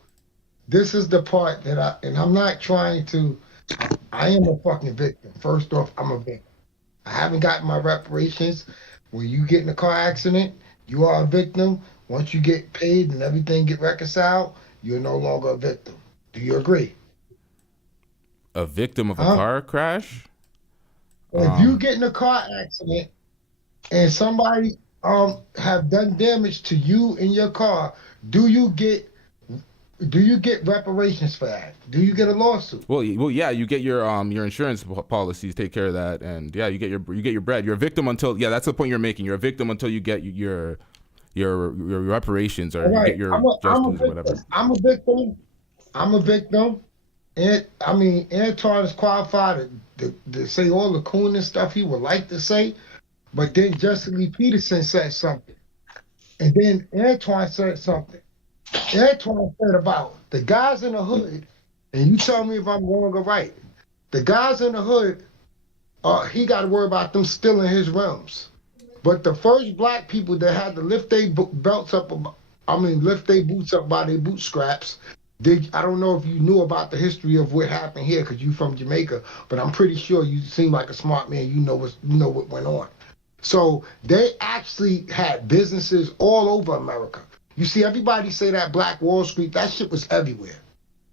this is the part that I'm not trying to, I am a fucking victim. First off, I'm a victim. I haven't gotten my reparations. When you get in a car accident, you are a victim. Once you get paid and everything get reconciled, you're no longer a victim. Do you agree? A victim of a car crash? If you get in a car accident and somebody have done damage to you in your car, do you get do you get reparations for that? Do you get a lawsuit? Well, yeah, you get your insurance policies take care of that, and yeah, you get your bread. You're a victim until that's the point you're making. You're a victim until you get your reparations or you get your justice or whatever. I'm a victim. And I mean, Anton is qualified to say all the coolest stuff he would like to say, but then Jesse Lee Peterson said something, and then Anton said something. Antoine said about the guys in the hood, and you tell me if I'm wrong or right. The guys in the hood, he got to worry about them stealing his realms. But the first black people that had to lift their boots up by their bootstraps. I don't know if you knew about the history of what happened here because you from Jamaica, but I'm pretty sure you seem like a smart man. You know what went on. So they actually had businesses all over America. You see, everybody say that Black Wall Street, that shit was everywhere.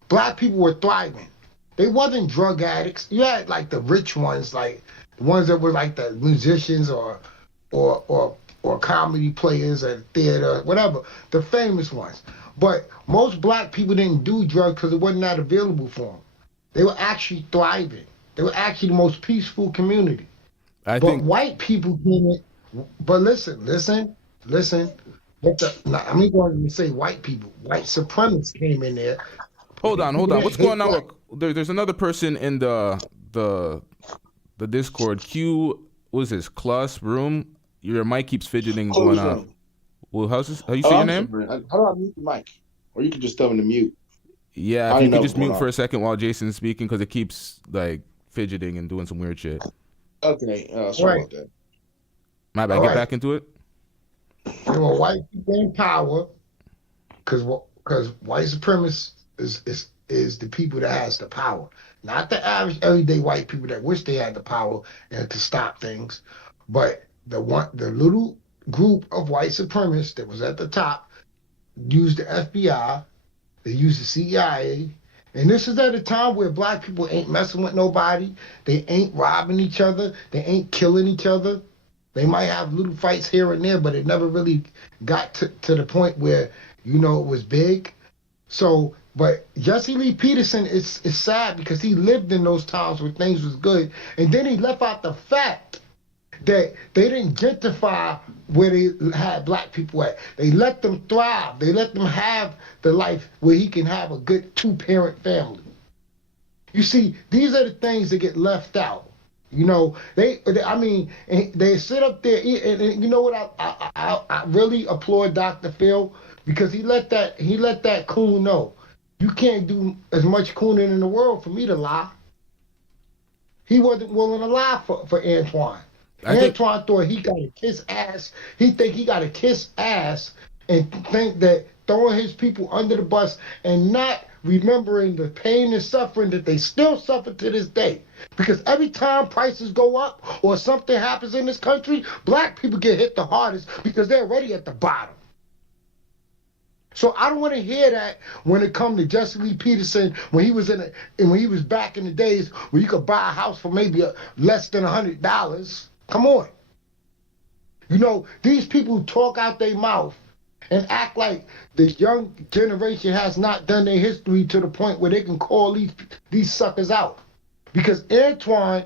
Black people were thriving. They wasn't drug addicts. You had like the rich ones, like the ones that were like the musicians or comedy players at theater, whatever, the famous ones. But most black people didn't do drugs because it wasn't that available for them. They were actually thriving. They were actually the most peaceful community. But white people didn't. But listen. I'm going to say white people. White supremacists came in there. Hold on. What's going on? There's another person in the Discord. What is this? Clus room? Your mic keeps fidgeting going on. Well, how you say your name? How do I mute the mic? Or you can just tell me to mute. Yeah, if you could just mute for a second while Jason's speaking because it keeps like fidgeting and doing some weird shit. Okay, sorry about that. My bad. Get back into it. There were white people in power because white supremacists is the people that has the power, not the average everyday white people that wish they had the power and to stop things, but the little group of white supremacists that was at the top used the FBI, they used the CIA, and this is at a time where black people ain't messing with nobody, they ain't robbing each other, they ain't killing each other. They might have little fights here and there, but it never really got to the point where, it was big. So, but Jesse Lee Peterson is sad because he lived in those times where things was good. And then he left out the fact that they didn't gentrify where they had black people at. They let them thrive. They let them have the life where he can have a good 2-parent family. You see, these are the things that get left out. They sit up there, and you know what? I really applaud Dr. Phil because he let that coon know you can't do as much cooning in the world for me to lie. He wasn't willing to lie for Antoine. Antoine thought he got to kiss ass. He think he got to kiss ass and think that throwing his people under the bus and not remembering the pain and suffering that they still suffer to this day. Because every time prices go up or something happens in this country, black people get hit the hardest because they're already at the bottom. So I don't want to hear that when it comes to Jesse Lee Peterson when he was when he was back in the days where you could buy a house for maybe less than $100. Come on. These people talk out their mouth and act like the young generation has not done their history to the point where they can call these suckers out. Because Antoine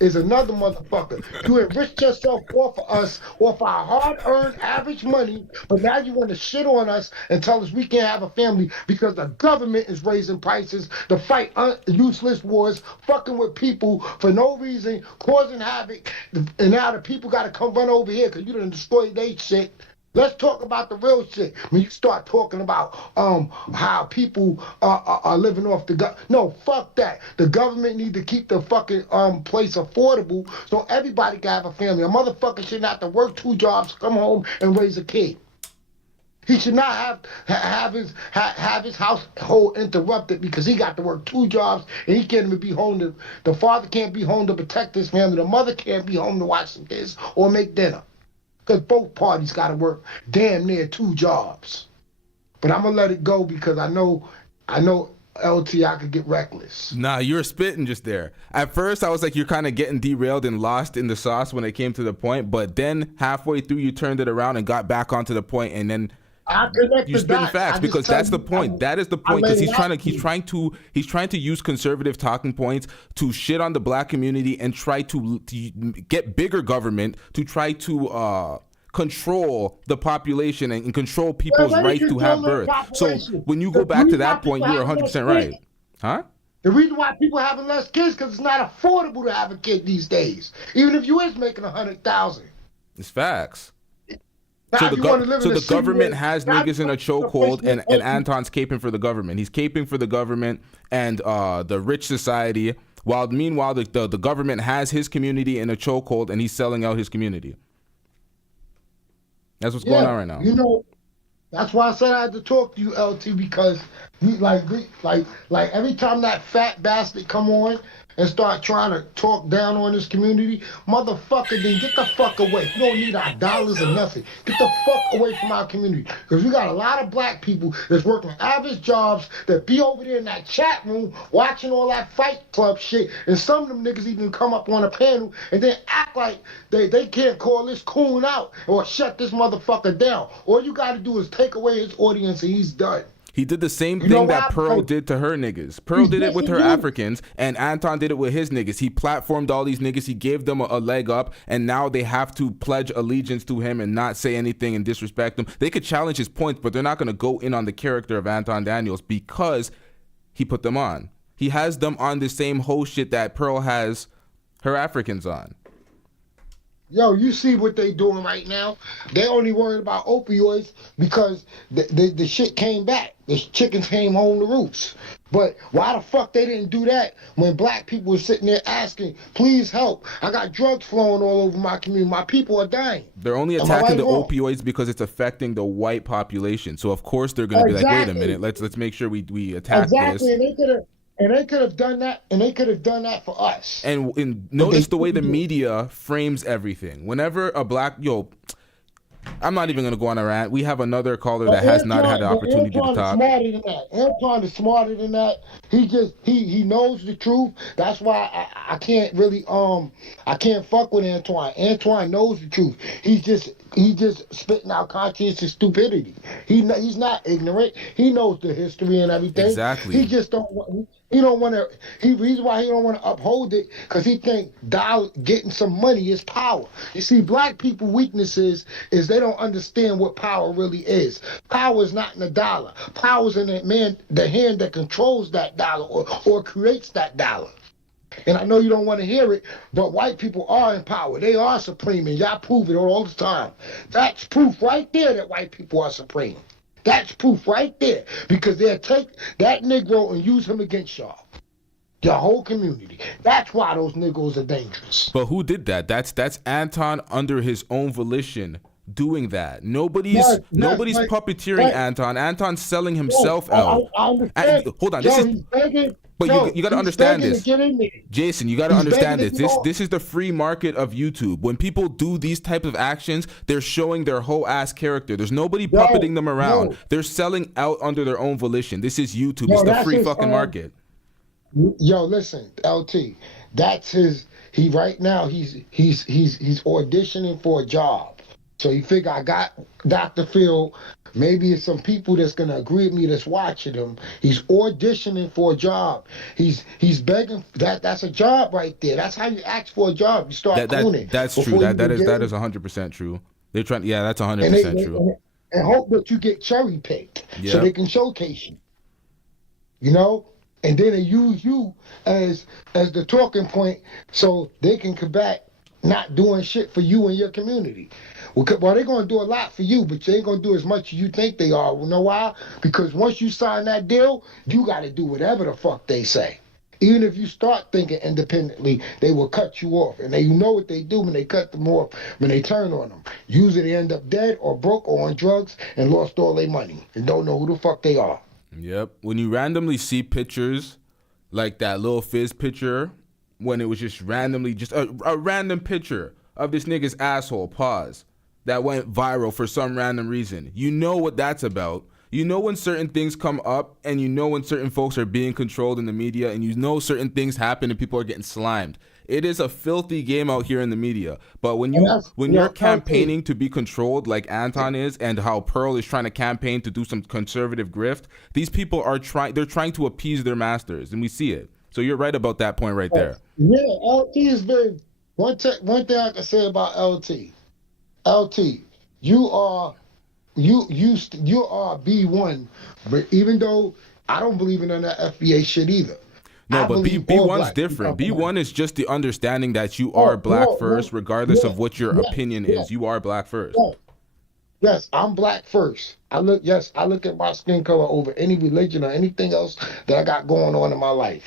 is another motherfucker. You enriched yourself off of us, off our hard-earned average money, but now you want to shit on us and tell us we can't have a family because the government is raising prices to fight useless wars, fucking with people for no reason, causing havoc, and now the people got to come run over here because you done destroyed their shit. Let's talk about the real shit. When you start talking about how people are living off the government. No, fuck that. The government need to keep the fucking place affordable so everybody can have a family. A motherfucker should not have to work 2 jobs, come home and raise a kid. He should not have his household interrupted because he got to work 2 jobs and he can't even be home. The father can't be home to protect his family. The mother can't be home to watch the kids or make dinner. Because both parties got to work damn near 2 jobs. But I'm going to let it go because I know LT, I could get reckless. Nah, you were spitting just there. At first, I was like, you're kind of getting derailed and lost in the sauce when it came to the point. But then halfway through, you turned it around and got back onto the point. And then I connect You the spitting dots. facts I just because tell that's the you, point. That is the I point laid because it out he's trying to use conservative talking points to shit on the black community and try to get bigger government to try to control the population and control people's Well, they right to have control their birth. So population. when you The go back to reason why that point, people you're having 100% less right, kids- huh? The reason why people having less kids because it's not affordable to have a kid these days. Even if you is making 100,000. It's facts. Now, So if you wanna live in a the city government where- has now, niggas in a chokehold, and Anton's caping for the government. He's caping for the government and the rich society, while meanwhile the government has his community in a chokehold, and he's selling out his community. That's what's going on right now. You know, that's why I said I had to talk to you, LT, because like every time that fat bastard come on and start trying to talk down on this community, motherfucker, then get the fuck away. You don't need our dollars or nothing. Get the fuck away from our community. Because we got a lot of black people that's working average jobs that be over there in that chat room watching all that Fight Club shit. And some of them niggas even come up on a panel and then act like they can't call this coon out or shut this motherfucker down. All you got to do is take away his audience and he's done. He did the same thing that Pearl did to her niggas. Pearl did it with her Africans, and Anton did it with his niggas. He platformed all these niggas. He gave them a leg up, and now they have to pledge allegiance to him and not say anything and disrespect him. They could challenge his points, but they're not going to go in on the character of Anton Daniels because he put them on. He has them on the same whole shit that Pearl has her Africans on. Yo, you see what they doing right now? They only worried about opioids because the shit came back. The chickens came home to roost. But why the fuck they didn't do that when black people were sitting there asking, please help. I got drugs flowing all over my community. My people are dying. They're only Am I attacking right the or wrong? opioids because it's affecting the white population. So of course they're going to be like, wait a minute, let's make sure we attack Exactly, this. and they could have done that, and they could have done that for us. And notice the way the media frames everything. Whenever a black I'm not even gonna go on a rant. We have another caller that has not had the opportunity to talk. Anton is smarter than that. He knows the truth. That's why I can't really I can't fuck with Antoine. Antoine knows the truth. He's just spitting out conscientious stupidity. He's not ignorant. He knows the history and everything. Exactly. He just don't want to. Reason why he don't want to uphold it because he think getting some money is power. You see, black people weaknesses is they don't understand what power really is. Power is not in the dollar. Power is in the hand that controls that dollar or creates that dollar. And I know you don't want to hear it, but white people are in power. They are supreme, and y'all prove it all the time. That's proof right there that white people are supreme. That's proof right there. Because they'll take that Negro and use him against y'all. Your whole community. That's why those Negroes are dangerous. But who did that? That's Anton under his own volition doing that. Nobody's puppeteering Anton. Anton's selling himself out. I understand. Hold on. You got to understand this. Jason, you got to understand this. This is the free market of YouTube. When people do these type of actions, they're showing their whole ass character. There's nobody puppeting them around. They're selling out under their own volition. This is YouTube. It's the free fucking market. Yo, listen, LT. That's his. Right now he's auditioning for a job. So you figure I got Dr. Phil. Maybe it's some people that's gonna agree with me that's watching him. He's auditioning for a job. He's begging. That's a job right there. That's how you ask for a job. You start cooning. That's true. That is 100% true. They're trying. Yeah, that's 100% true. And hope that you get cherry picked so they can showcase you. You know, and then they use you as the talking point so they can combat not doing shit for you and your community. Well, they're going to do a lot for you, but they ain't going to do as much as you think they are. You know why? Because once you sign that deal, you got to do whatever the fuck they say. Even if you start thinking independently, they will cut you off. And you know what they do when they cut them off, when they turn on them. Usually they end up dead or broke or on drugs and lost all their money and don't know who the fuck they are. Yep. When you randomly see pictures like that Lil Fizz picture, when it was just randomly, just a random picture of this nigga's asshole, pause, that went viral for some random reason. You know what that's about. You know when certain things come up, and you know when certain folks are being controlled in the media, and you know certain things happen and people are getting slimed. It is a filthy game out here in the media. But when you're campaigning to be controlled like Anton is, and how Pearl is trying to campaign to do some conservative grift, these people are trying to appease their masters, and we see it. So you're right about that point right there. Yeah, LT is very one thing I can say about LT. LT, you are B1, but even though I don't believe in that FBA shit either. No, but B1's different. B1 is just the understanding that you are black first, regardless of what your opinion is. You are black first. Yes, I'm black first. I look at my skin color over any religion or anything else that I got going on in my life.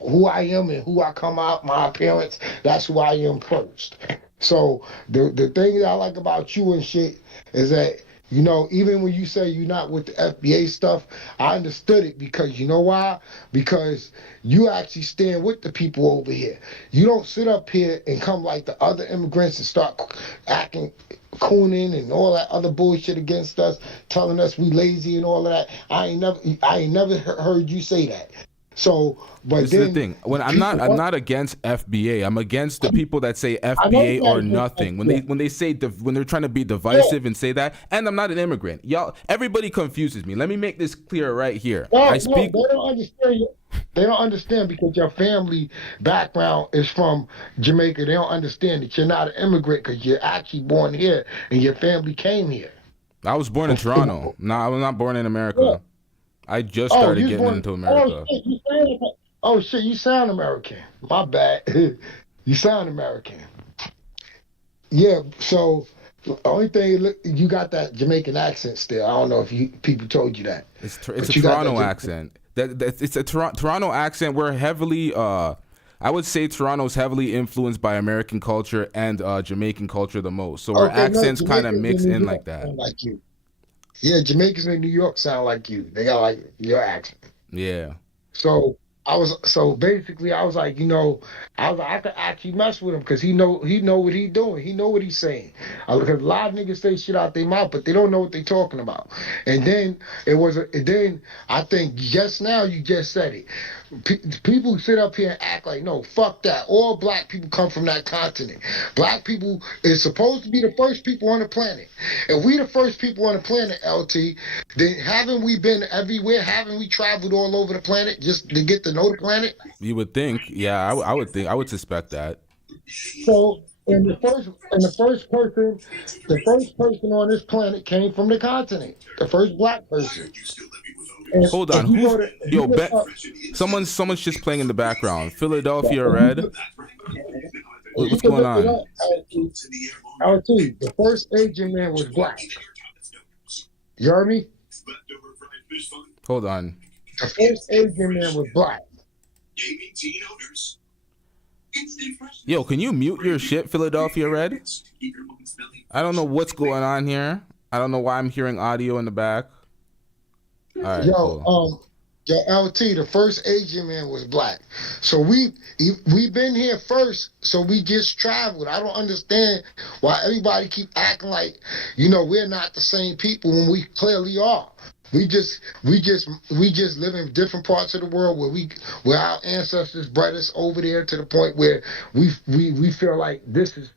Who I am and who I come out, my appearance, that's who I am first. So the thing that I like about you and shit is that, you know, even when you say you're not with the FBA stuff, I understood it because you know why? Because you actually stand with the people over here. You don't sit up here and come like the other immigrants and start acting cooning and all that other bullshit against us, telling us we lazy and all of that. I ain't never heard you say that. So, but this is the thing. When I'm not against FBA. I'm against the people that say FBA or nothing. When they're trying to be divisive and say that. And I'm not an immigrant. Y'all, everybody confuses me. Let me make this clear right here. They don't understand. They don't understand because your family background is from Jamaica. They don't understand that you're not an immigrant because you're actually born here and your family came here. I was born in Toronto. No, I was not born in America. I just started getting into America. Oh shit, you sound American. My bad. You sound American. Yeah, so the only thing, you got that Jamaican accent still. I don't know if people told you that. It's a Toronto accent. It's a Toronto accent. We're heavily, I would say Toronto's heavily influenced by American culture and Jamaican culture the most. So our accents kind of mix in like that. Like you. Yeah, Jamaicans in New York sound like you. They got like your accent. Yeah. So basically I was like, you know, I could actually mess with him because he know what he doing. He know what he's saying. Because a lot of niggas say shit out their mouth, but they don't know what they talking about. And then I think just now you just said it. People sit up here and act like, no, fuck that. All black people come from that continent. Black people is supposed to be the first people on the planet. If we the first people on the planet, LT, then haven't we been everywhere? Haven't we traveled all over the planet just to get to know the planet? You would think, yeah, I would suspect that. So, and the first person on this planet came from the continent. The first black person. And hold on, someone's just playing in the background. Philadelphia Red. What's going on? LT, the first Asian man was black. You heard me? Hold on. The first Asian man was black. Yo, can you mute your shit, Philadelphia Red? I don't know what's going on here. I don't know why I'm hearing audio in the back. All right, cool. LT, the first Asian man was black. So we been here first, so we just traveled. I don't understand why everybody keep acting like, you know, we're not the same people when we clearly are. We just live in different parts of the world where our ancestors brought us over there to the point where we feel like this is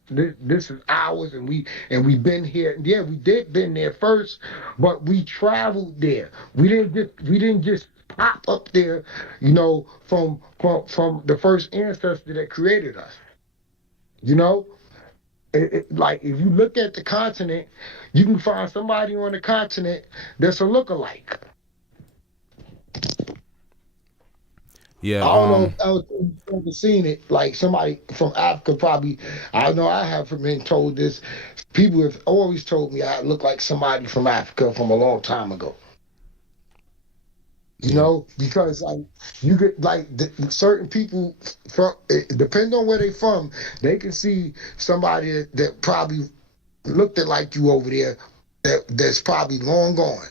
ours and we've been here. Yeah, we did been there first, but we traveled there. We didn't just pop up there, you know, from the first ancestor that created us. You know? Like, if you look at the continent, you can find somebody on the continent that's a lookalike. Yeah, I don't know if you've ever seen it. Like, somebody from Africa probably, I know I have been told this. People have always told me I look like somebody from Africa from a long time ago. You know, because you get certain people depending on where they from, they can see somebody that probably looked at like you over there that's probably long gone.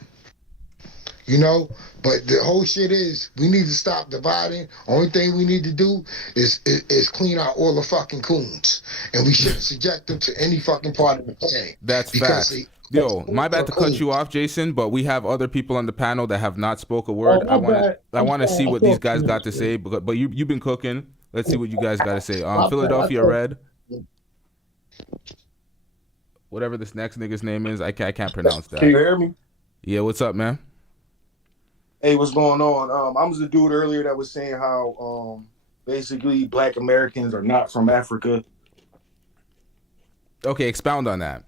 You know, but the whole shit is we need to stop dividing. Only thing we need to do is clean out all the fucking coons, and we shouldn't subject them to any fucking part of the planet. That's because facts. Yo, my bad to cut you off, Jason, but we have other people on the panel that have not spoke a word. Oh, my bad. I want to I'm see sorry. what I these thought guys you got to was say, but you've been cooking. Let's see what you guys got to say. My bad. Philadelphia I thought- Red, whatever this next nigga's name is, I can't pronounce that. Can you hear me? Yeah, what's up, man? Hey, what's going on? I was a dude earlier that was saying how basically Black Americans are not from Africa. Okay, expound on that.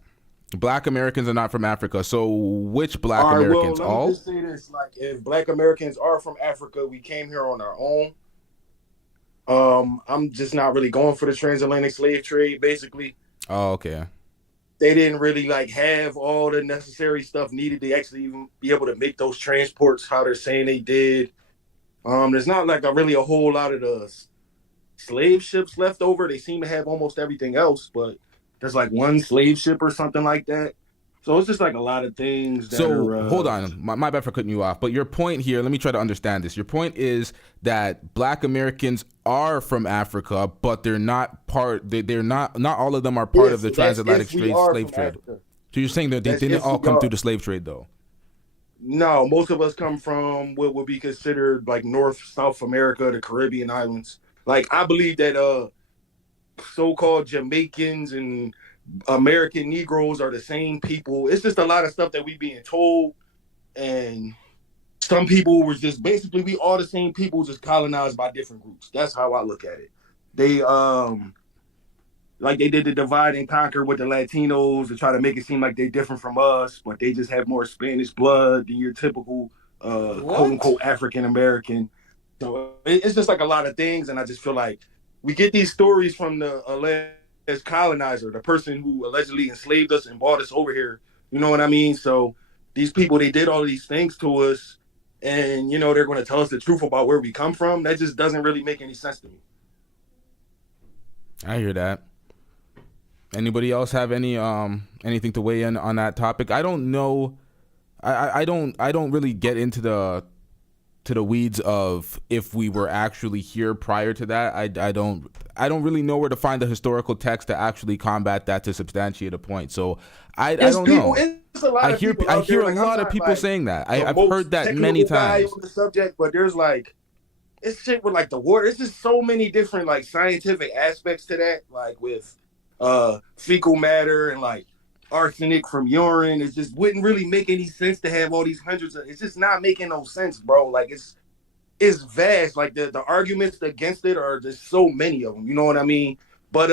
Black Americans are not from Africa. So which Black All right, Americans? well, let All? me just say this: like, if Black Americans are from Africa, we came here on our own. I'm just not really going for the transatlantic slave trade. Basically, Oh, okay. they didn't really like have all the necessary stuff needed to actually even be able to make those transports how they're saying they did. There's not like really a whole lot of the slave ships left over. They seem to have almost everything else, but there's like one slave ship or something like that. So it's just like a lot of things that are, Hold on, my bad for cutting you off. But your point here, let me try to understand this. Your point is that Black Americans are from Africa, but they're not part. They're not all of them are part of the transatlantic slave trade. Africa. So you're saying that they That's didn't if all we come are. through the slave trade, though? No, most of us come from what would be considered like North, South America, the Caribbean islands. Like, I believe that so-called Jamaicans and American Negroes are the same people. It's just a lot of stuff that we being told, and some people were just basically we all the same people, just colonized by different groups. That's how I look at it. They like they did the divide and conquer with the Latinos to try to make it seem like they're different from us, but they just have more Spanish blood than your typical quote unquote African American. So it's just like a lot of things, and I just feel like we get these stories from the alleged colonizer, the person who allegedly enslaved us and brought us over here. You know what I mean? So these people, they did all these things to us, and you know they're going to tell us the truth about where we come from. That just doesn't really make any sense to me. I hear that. Anybody else have any anything to weigh in on that topic? I don't know. I don't really get into the weeds of if we were actually here prior to that. I don't really know where to find the historical text to actually combat that, to substantiate a point. So I don't know. I hear a lot of people saying that. I've heard that many times. On the subject, but there's like it's shit with like the water. It's just so many different like scientific aspects to that, like with fecal matter and like arsenic from urine. It just wouldn't really make any sense to have all these hundreds of. It's just not making no sense, bro. Like it's vast. Like the arguments against it are just so many of them. You know what I mean? But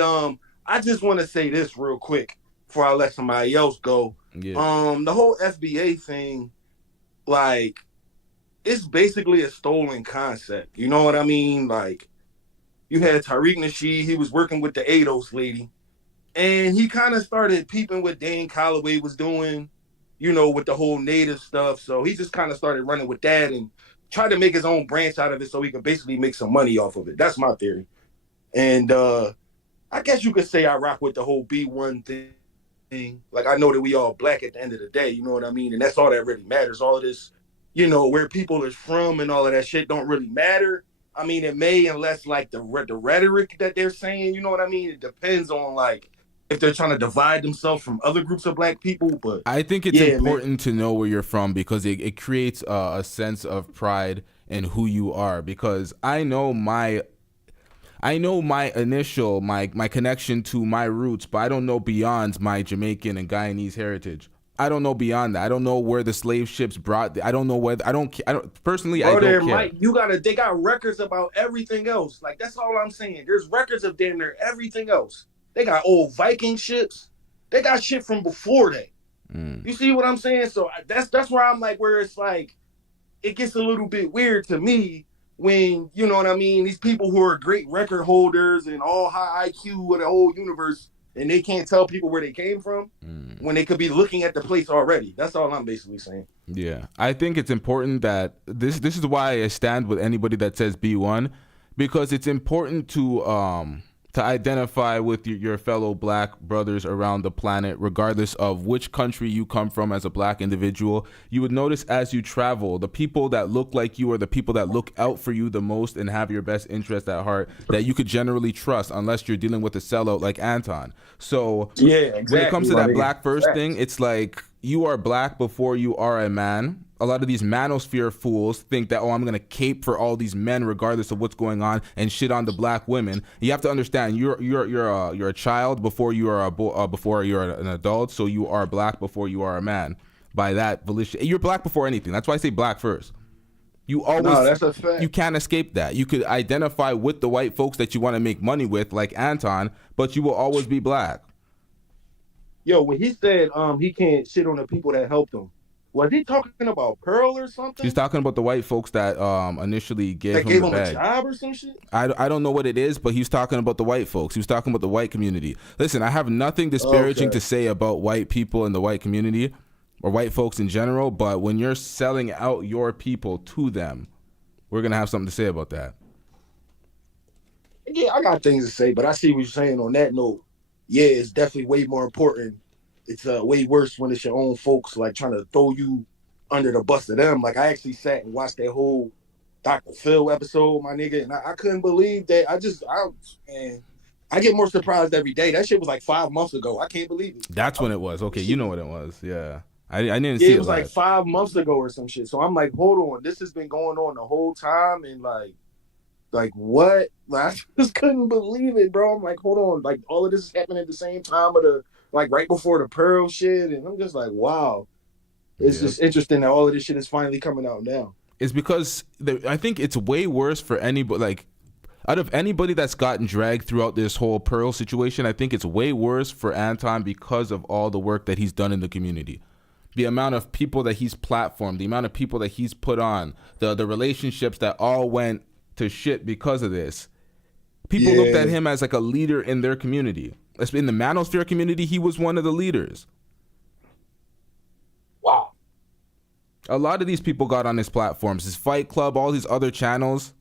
I just want to say this real quick before I let somebody else go. Yeah. The whole FBA thing, like, it's basically a stolen concept. You know what I mean? Like, you had Tariq Nasheed. He was working with the ADOS lady. And he kind of started peeping what Dane Calloway was doing, you know, with the whole native stuff. So he just kind of started running with that and tried to make his own branch out of it so he could basically make some money off of it. That's my theory. And I guess you could say I rock with the whole B1 thing. Like, I know that we all Black at the end of the day, you know what I mean? And that's all that really matters. All of this, you know, where people is from and all of that shit don't really matter. I mean, it may, unless like the rhetoric that they're saying, you know what I mean? It depends on like if they're trying to divide themselves from other groups of Black people. But I think it's important to know where you're from, because it creates a sense of pride in who you are. Because I know my initial connection to my roots, but I don't know beyond my Jamaican and Guyanese heritage. I don't know beyond that. I don't know where the slave ships brought. I don't know whether. I don't personally. Bro, I don't care. Mike, they got records about everything else. Like, that's all I'm saying. There's records of damn near everything else. They got old Viking ships. They got shit from before that. You see what I'm saying? So that's where I'm like, where it's like, it gets a little bit weird to me when, you know what I mean, these people who are great record holders and all high IQ of the whole universe, and they can't tell people where they came from when they could be looking at the place already. That's all I'm basically saying. Yeah, I think it's important that this is why I stand with anybody that says B1, because it's important to identify with your fellow Black brothers around the planet, regardless of which country you come from as a Black individual. You would notice as you travel, the people that look like you are the people that look out for you the most and have your best interest at heart, that you could generally trust, unless you're dealing with a sellout like Anton. So yeah, exactly. when it comes to that Black first thing, it's like, you are black before you are a man. A lot of these manosphere fools think that, oh, I'm gonna cape for all these men regardless of what's going on and shit on the black women. You have to understand, you're a child before you are before you're an adult. So you are black before you are a man. By that volition, you're black before anything. That's why I say black first. You always, No, that's a fact. You can't escape that. You could identify with the white folks that you want to make money with, like Anton, but you will always be black. Yo, when he said he can't shit on the people that helped him, was he talking about Pearl or something? He's talking about the white folks that initially gave him the bag. A job or some shit? I don't know what it is, but he's talking about the white folks. He was talking about the white community. Listen, I have nothing disparaging to say about white people in the white community or white folks in general, but when you're selling out your people to them, we're going to have something to say about that. Yeah, I got things to say, but I see what you're saying on that note. Yeah, it's definitely way more important. It's way worse when it's your own folks like trying to throw you under the bus of them. Like I actually sat and watched that whole Dr. Phil episode, my nigga, and I couldn't believe that. I get more surprised every day. That shit was like 5 months ago. I can't believe it. That's when it was. Okay, you know what it was. Yeah. I didn't see it. It was like 5 months ago or some shit. So I'm like, hold on. This has been going on the whole time. And like what? Like, I just couldn't believe it, bro. I'm like, hold on. Like all of this is happening at the same time of like right before the Pearl shit. And I'm just like, wow. It's just interesting that all of this shit is finally coming out now. It's because I think it's way worse for anybody. Like, out of anybody that's gotten dragged throughout this whole Pearl situation, I think it's way worse for Anton because of all the work that he's done in the community. The amount of people that he's platformed, the amount of people that he's put on, the relationships that all went to shit because of this. People looked at him as like a leader in their community. In the manosphere community, he was one of the leaders. Wow. A lot of these people got on his platforms, his Fight Club, all these other channels.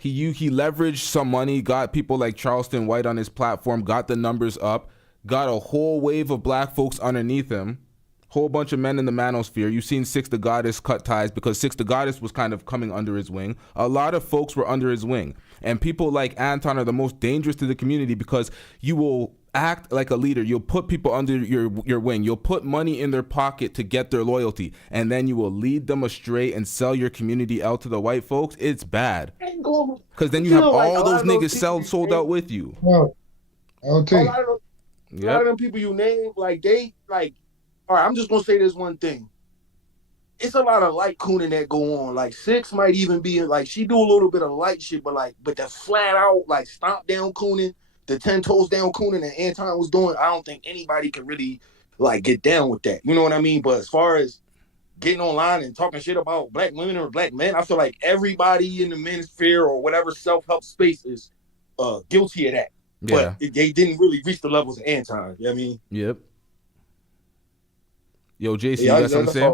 He leveraged some money, got people like Charleston White on his platform, got the numbers up, got a whole wave of black folks underneath him, whole bunch of men in the manosphere. You've seen Six the Goddess cut ties because Six the Goddess was kind of coming under his wing. A lot of folks were under his wing. And people like Anton are the most dangerous to the community because you will act like a leader. You'll put people under your wing. You'll put money in their pocket to get their loyalty. And then you will lead them astray and sell your community out to the white folks. It's bad. Because then you have all those niggas sold out with you. No. I'll tell you. A lot of them people you name, all right, I'm just gonna say this one thing. It's a lot of light cooning that go on. Like Six might even be like she do a little bit of light shit, but the flat out like stomp down cooning, the 10 toes down cooning that Anton was doing, I don't think anybody can really like get down with that. You know what I mean? But as far as getting online and talking shit about black women or black men, I feel like everybody in the manosphere or whatever self-help space is guilty of that. Yeah. But they didn't really reach the levels of Anton. You know what I mean? Yep. Yo, JC, you got something to say?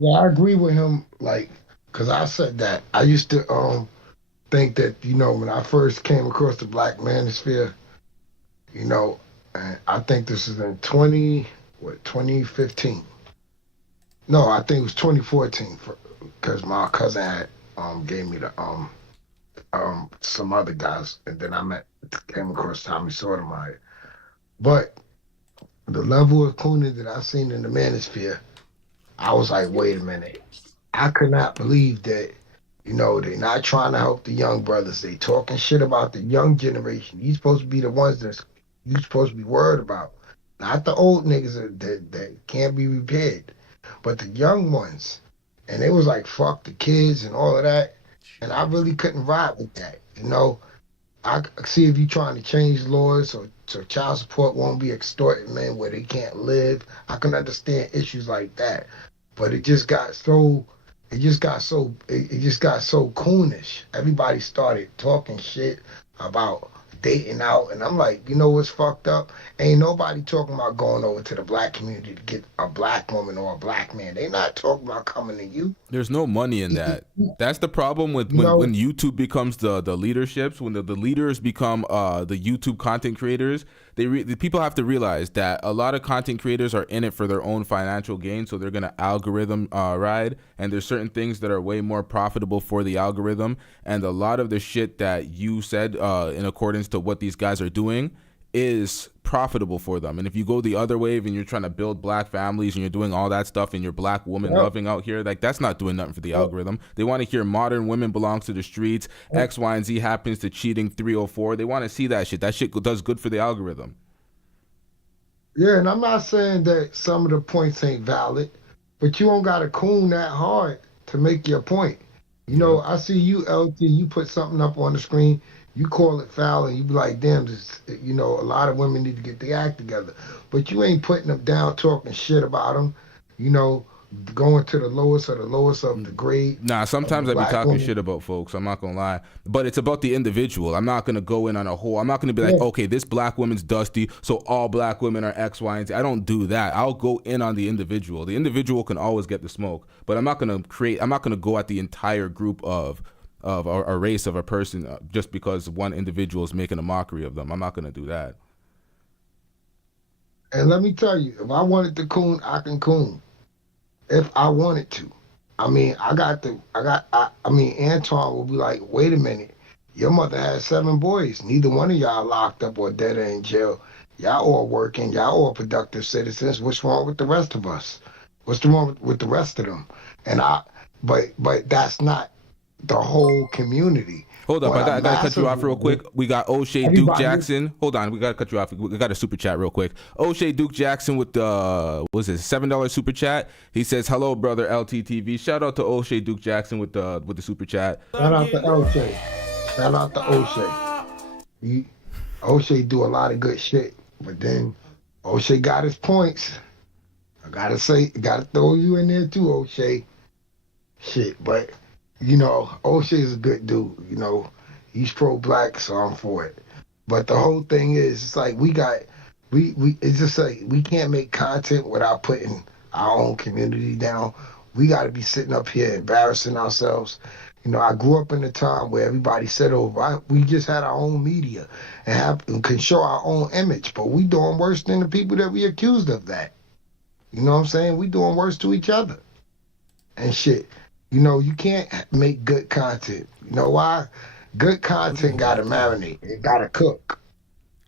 Yeah, I agree with him. Like, cause I said that I used to think that when I first came across the black manosphere, and I think this is in 2015. No, I think it was 2014 because my cousin had gave me the some other guys, and then came across Tommy Sotomayor. But the level of cooning that I've seen in the manosphere, I was like, wait a minute. I could not believe that, they're not trying to help the young brothers. They talking shit about the young generation. You supposed to be the ones that you supposed to be worried about. Not the old niggas that can't be repaired, but the young ones. And it was like, fuck the kids and all of that. And I really couldn't ride with that. I see if you're trying to change laws so child support won't be extorting men where they can't live. I can understand issues like that, but it just got so coonish. Everybody started talking shit about dating out, and I'm like, what's fucked up? Ain't nobody talking about going over to the black community to get a black woman or a black man. They not talking about coming to you. There's no money in that. That's the problem with when YouTube becomes the leaderships, when the leaders become the YouTube content creators. The people have to realize that a lot of content creators are in it for their own financial gain, so they're gonna algorithm ride, and there's certain things that are way more profitable for the algorithm. And a lot of the shit that you said in accordance to what these guys are doing is profitable for them. And if you go the other way and you're trying to build black families and you're doing all that stuff and you're black woman loving out here, like that's not doing nothing for the algorithm. They want to hear modern women belongs to the streets, X, Y, and Z happens to cheating 304. They want to see that shit. That shit does good for the algorithm. Yeah, and I'm not saying that some of the points ain't valid, but you don't got to coon that hard to make your point. You know, I see you, LT, you put something up on the screen, you call it foul, and you be like, damn, this, you know, a lot of women need to get their act together. But you ain't putting them down talking shit about them, you know, going to the lowest of the grade. Nah, sometimes I be talking shit about folks, I'm not gonna lie. But it's about the individual. I'm not gonna go in on a whole, I'm not gonna be like, okay, this black woman's dusty, so all black women are X, Y, and Z. I don't do that. I'll go in on the individual. The individual can always get the smoke, but I'm not gonna go at the entire group of a race of a person just because one individual is making a mockery of them. I'm not gonna do that. And let me tell you, if I wanted to coon, I can coon. If I wanted to. I mean, Anton will be like, wait a minute, your mother had 7 boys. Neither one of y'all locked up or dead or in jail. Y'all all working, y'all all productive citizens. What's wrong with the rest of us? What's wrong with the rest of them? And but that's not the whole community. Hold up, I gotta cut you off real quick. We got O'Shea Duke Jackson. Hold on, we gotta cut you off. We got a super chat real quick. O'Shea Duke Jackson with the $7 super chat. He says, "Hello, brother LTTV." Shout out to O'Shea Duke Jackson with the super chat. Shout out to O'Shea. Shout out to O'Shea. O'Shea do a lot of good shit, but then O'Shea got his points. I gotta throw you in there too, O'Shea. Shit, but. You know, O'Shea is a good dude. You know, he's pro-black, so I'm for it. But the whole thing is, it's like it's just like we can't make content without putting our own community down. We got to be sitting up here embarrassing ourselves. You know, I grew up in a time where everybody said, we just had our own media and can show our own image, but we doing worse than the people that we accused of that. You know what I'm saying? We doing worse to each other and shit. You know, you can't make good content. You know why? Good content gotta marinate. It gotta cook.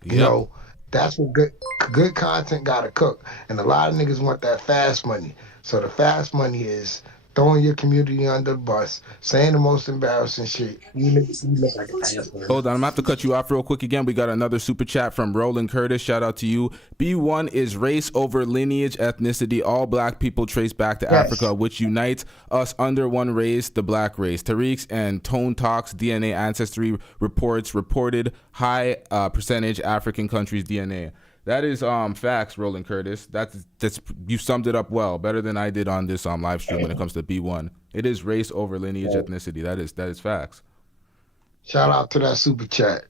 You know, that's what good content gotta cook. And a lot of niggas want that fast money. So the fast money is throwing your community under the bus, saying the most embarrassing shit. You look like an asshole. Hold on, I'm gonna have to cut you off real quick again. We got another super chat from Roland Curtis. Shout out to you. B1 is race over lineage, ethnicity. All black people trace back to Africa, which unites us under one race, the black race. Tariq's and Tone Talks DNA ancestry reports reported high percentage African countries DNA. That is facts, Roland Curtis. That's you summed it up well, better than I did on this live stream when it comes to B1. It is race over lineage, ethnicity. That is facts. Shout out to that super chat.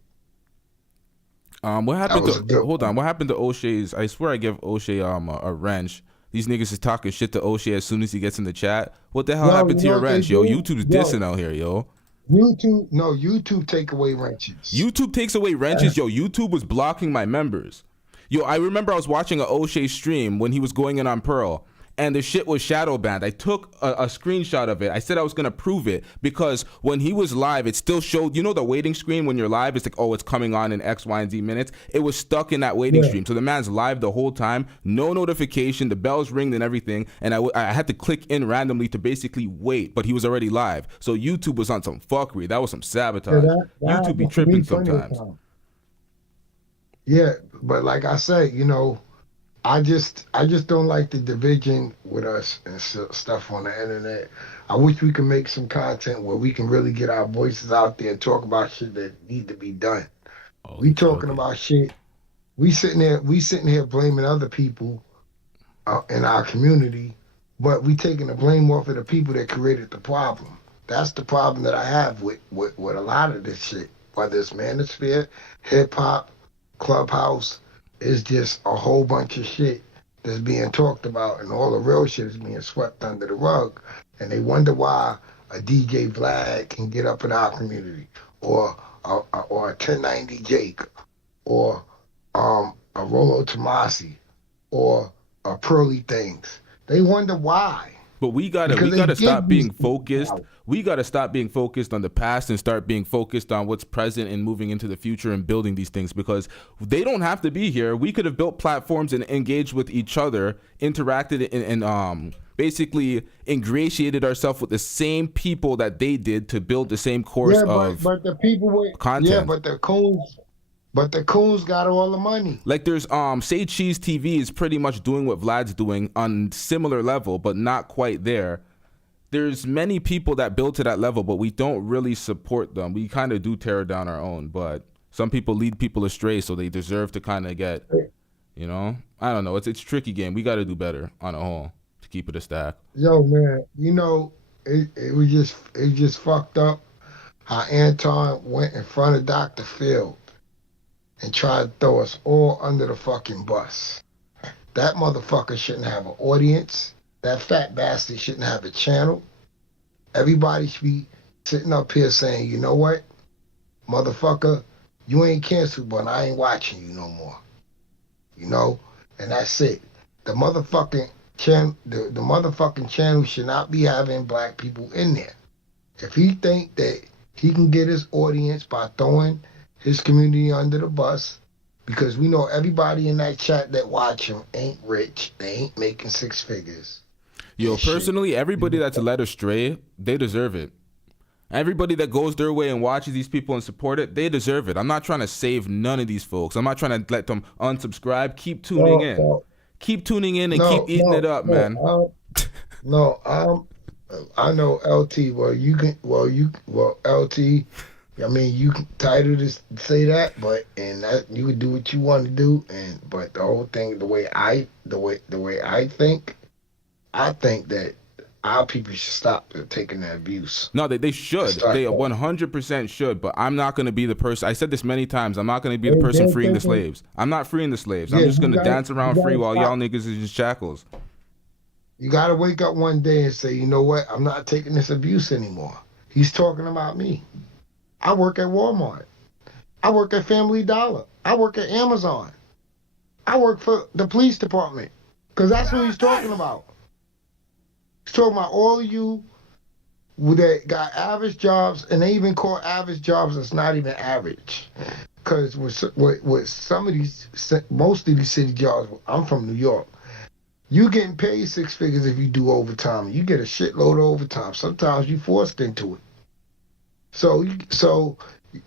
What happened to O'Shea's? I swear I give O'Shea a wrench. These niggas is talking shit to O'Shea as soon as he gets in the chat. What the hell happened to your wrench, yo? YouTube's dissing out here, yo. YouTube take away wrenches. YouTube takes away wrenches, yo. YouTube was blocking my members. Yo, I remember I was watching an O'Shea stream when he was going in on Pearl, and the shit was shadow banned. I took a screenshot of it. I said I was going to prove it because when he was live, it still showed, you know, the waiting screen when you're live, it's like, oh, it's coming on in X, Y, and Z minutes. It was stuck in that waiting stream. So the man's live the whole time, no notification, the bells ringed and everything, and I had to click in randomly to basically wait, but he was already live. So YouTube was on some fuckery. That was some sabotage. YouTube be tripping sometimes. Yeah, but like I said, you know, I just don't like the division with us and stuff on the internet. I wish we could make some content where we can really get our voices out there and talk about shit that need to be done. We talking about shit. We sitting here blaming other people in our community, but we taking the blame off of the people that created the problem. That's the problem that I have with a lot of this shit, whether it's manosphere, hip hop, Clubhouse. Is just a whole bunch of shit that's being talked about, and all the real shit is being swept under the rug. And they wonder why a DJ Vlad can get up in our community, or a 1090 Jake, or a Rolo Tomasi, or a Pearly Things. They wonder why. But we gotta stop being focused. We gotta stop being focused on the past and start being focused on what's present and moving into the future and building these things, because they don't have to be here. We could have built platforms and engaged with each other, interacted and basically ingratiated ourselves with the same people that they did to build the same course of but the people were content. Yeah, but the coons got all the money. Like there's Say Cheese TV is pretty much doing what Vlad's doing on similar level, but not quite there. There's many people that build to that level, but we don't really support them. We kind of do tear down our own, but some people lead people astray, so they deserve to kind of get, you know? I don't know. It's a tricky game. We got to do better on a whole to keep it a stack. Yo, man, you know, it was just fucked up how Anton went in front of Dr. Phil and tried to throw us all under the fucking bus. That motherfucker shouldn't have an audience. That fat bastard shouldn't have a channel. Everybody should be sitting up here saying, you know what, motherfucker, you ain't canceled, but I ain't watching you no more. You know? And that's it. The motherfucking channel should not be having black people in there. If he think that he can get his audience by throwing his community under the bus, because we know everybody in that chat that watch him ain't rich. They ain't making six figures. Yo, personally, everybody that's led astray, they deserve it. Everybody that goes their way and watches these people and support it, they deserve it. I'm not trying to save none of these folks. I'm not trying to let them unsubscribe. Keep tuning in. Keep tuning in and keep eating it up, man. I know LT. LT. I mean, you can title to say that, but that you can do what you want to do, but the whole thing, the way I think that our people should stop taking that abuse. No, they should. They 100% should, but I'm not going to be the person. I said this many times. I'm not going to be the person freeing the slaves. I'm not freeing the slaves. I'm just going to dance around free while y'all niggas is in shackles. You got to wake up one day and say, you know what? I'm not taking this abuse anymore. He's talking about me. I work at Walmart. I work at Family Dollar. I work at Amazon. I work for the police department, because that's what he's talking about. He's talking about all of you that got average jobs, and they even call average jobs that's not even average. Because with some of these, most of these city jobs, I'm from New York, you getting paid six figures if you do overtime. You get a shitload of overtime. Sometimes you forced into it. So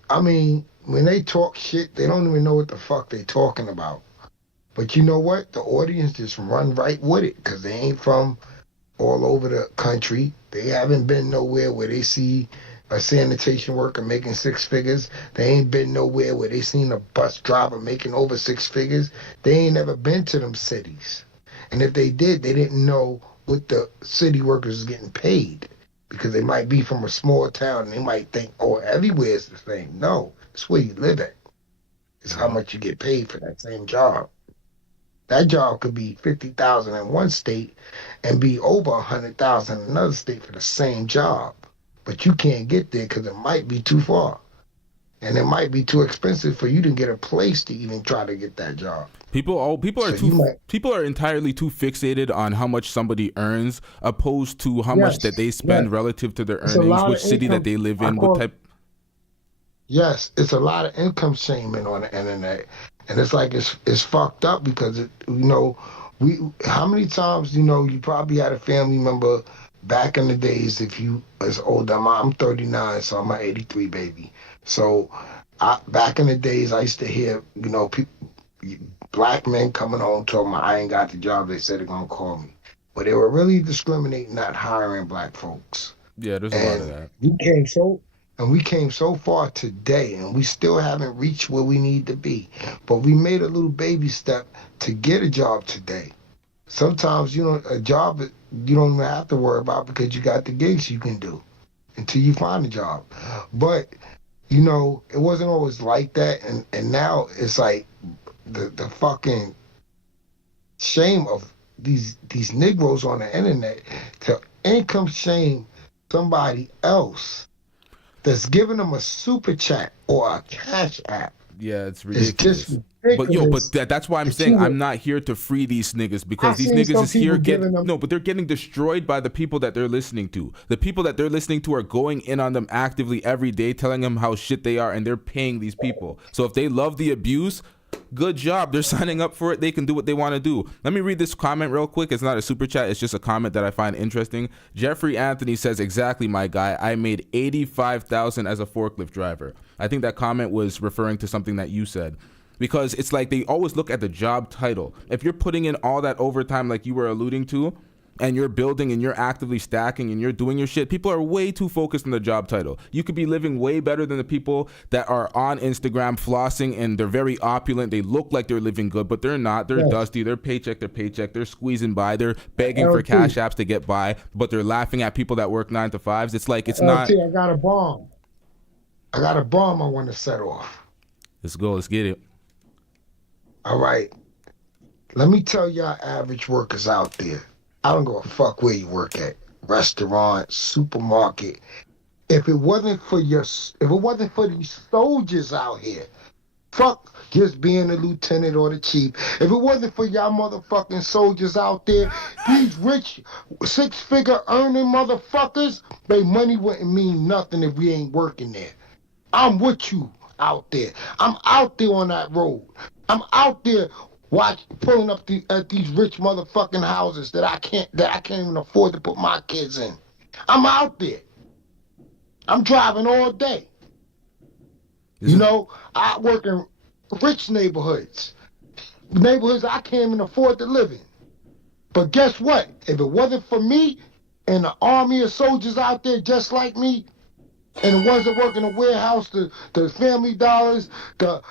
I mean, when they talk shit, they don't even know what the fuck they talking about. But you know what? The audience just run right with it, because they ain't from all over the country. They haven't been nowhere where they see a sanitation worker making six figures. They ain't been nowhere where they seen a bus driver making over six figures. They ain't never been to them cities. And if they did, they didn't know what the city workers is getting paid, because they might be from a small town and they might think, oh, everywhere is the same. No, it's where you live at. It's how much you get paid for that same job. That job could be $50,000 in one state and be over $100,000 in another state for the same job. But you can't get there because it might be too far. And it might be too expensive for you to get a place to even try to get that job. People are entirely too fixated on how much somebody earns, opposed to how much that they spend relative to their earnings, which city that they live in, what type. Yes, it's a lot of income shaming on the internet, and it's like it's fucked up, because how many times you probably had a family member back in the days, if you was older. I'm 39, so I'm an 83 baby. So back in the days, I used to hear people, black men coming home talking about, I ain't got the job they said they're gonna call me, but they were really discriminating, not hiring black folks. Yeah, there's a lot of that. We came so far today, and we still haven't reached where we need to be. But we made a little baby step to get a job today. Sometimes a job you don't even have to worry about, because you got the gigs you can do until you find a job. But it wasn't always like that, and now it's like the fucking shame of these Negroes on the internet to income shame somebody else that's giving them a super chat or a cash app Yeah, it's It's just ridiculous. ridiculous. But that's why I'm that saying you I'm would- not here to free these niggas I because these seen niggas some is here people giving getting them. no, but they're getting destroyed by the people that they're listening to. The people that they're listening to are going in on them actively every day, telling them how shit they are, and they're paying these people. So if they love the abuse, good job. They're signing up for it. They can do what they want to do. Let me read this comment real quick. It's not a super chat. It's just a comment that I find interesting. Jeffrey Anthony says, exactly, my guy. I made $85,000 as a forklift driver. I think that comment was referring to something that you said. Because it's like they always look at the job title. If you're putting in all that overtime like you were alluding to, and you're building and you're actively stacking and you're doing your shit, people are way too focused on the job title. You could be living way better than the people that are on Instagram flossing and they're very opulent. They look like they're living good, but they're not. They're dusty. They're paycheck to paycheck. They're squeezing by. They're begging for cash apps to get by, but they're laughing at people that work 9 to 5s. It's like, it's not. I got a bomb. I got a bomb I want to set off. Let's go. Let's get it. All right. Let me tell y'all average workers out there. I don't give a fuck where you work at. Restaurant, supermarket. If it wasn't for these soldiers out here, fuck just being a lieutenant or the chief. If it wasn't for y'all motherfucking soldiers out there, these rich 6-figure earning motherfuckers, they money wouldn't mean nothing if we ain't working there. I'm with you out there. I'm out there on that road. I'm out there pulling up at these rich motherfucking houses that I can't even afford to put my kids in. I'm out there. I'm driving all day. You know, I work in rich neighborhoods I can't even afford to live in. But guess what? If it wasn't for me and the army of soldiers out there just like me, and the ones that work in the warehouse, the Family Dollars, the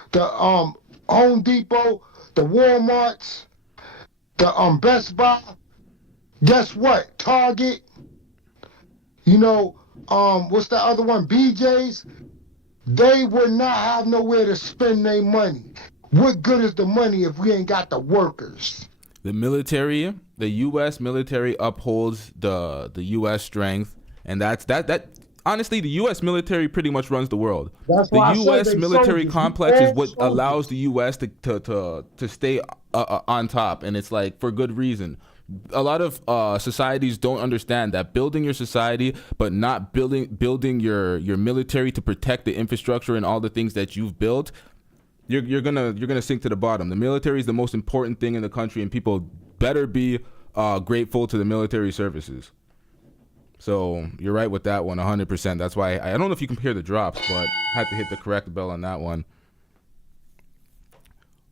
Home Depot, the Walmarts, the Best Buy, guess what? Target, what's the other one? BJ's. They would not have nowhere to spend their money. What good is the money if we ain't got the workers? The military, the U.S. military upholds the U.S. strength, and that. Honestly, the U.S. military pretty much runs the world. That's the why U.S. military soldiers. complex is what Soldiers. allows the U.S. to stay on top, and it's like for good reason. A lot of societies don't understand that building your society, but not building your military to protect the infrastructure and all the things that you've built, you're gonna sink to the bottom. The military is the most important thing in the country, and people better be grateful to the military services. So you're right with that one, 100%. That's why I don't know if you can hear the drops, but I had to hit the correct bell on that one.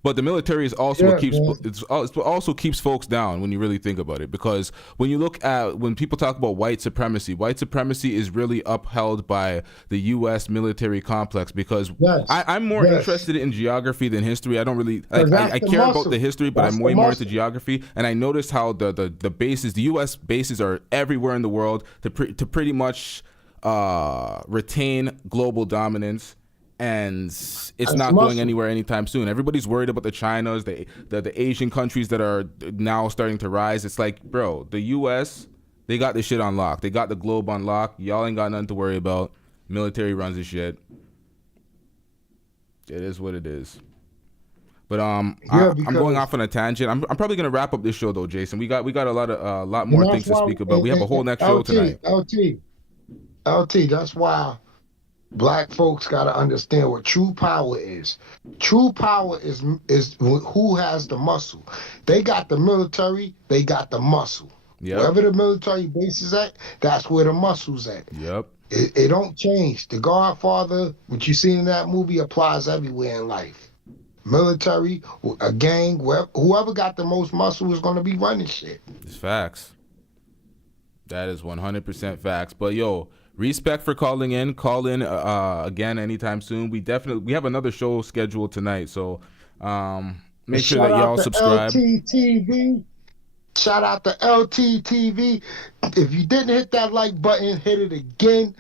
But the military is also what also keeps folks down when you really think about it, because when people talk about white supremacy is really upheld by the U.S. military complex, because I'm more interested in geography than history. I don't really I care about the history, but I'm way more into geography. And I noticed how the bases, the U.S. bases, are everywhere in the world to pretty much retain global dominance. And it's not going anywhere anytime soon. Everybody's worried about the Chinas, the Asian countries that are now starting to rise. It's like, bro, the U.S., they got this shit on lock. They got the globe on lock. Y'all ain't got nothing to worry about. Military runs this shit. It is what it is. But I'm going off on a tangent. I'm probably gonna wrap up this show though, Jason. We got a lot more things to speak about. We have a whole next show tonight. LT. That's why Black folks got to understand what true power is. True power is who has the muscle. They got the military, they got the muscle. Yep. Wherever the military base is at, that's where the muscle's at. Yep. It don't change. The Godfather, what you see in that movie, applies everywhere in life. Military, a gang, whoever got the most muscle is going to be running shit. It's facts. That is 100% facts. But yo, respect for calling in. Call in again anytime soon. We have another show scheduled tonight, so make sure that y'all subscribe. LTTV. Shout out to LTTV. If you didn't hit that like button, hit it again.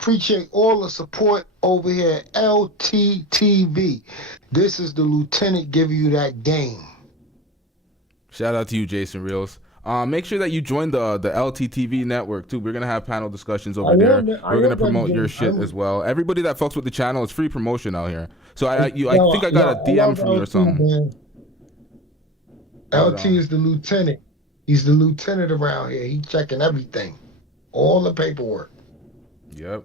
Appreciate all the support over here at LTTV. This is the lieutenant giving you that game. Shout out to you, Jason Reels. Make sure that you join the LTTV network too. We're gonna have panel discussions over there. We're gonna promote your shit as well. Everybody that fucks with the channel, it's free promotion out here. So I think I got a DM from you or something. Man. LT is the lieutenant. He's the lieutenant around here. He's checking everything, all the paperwork. Yep.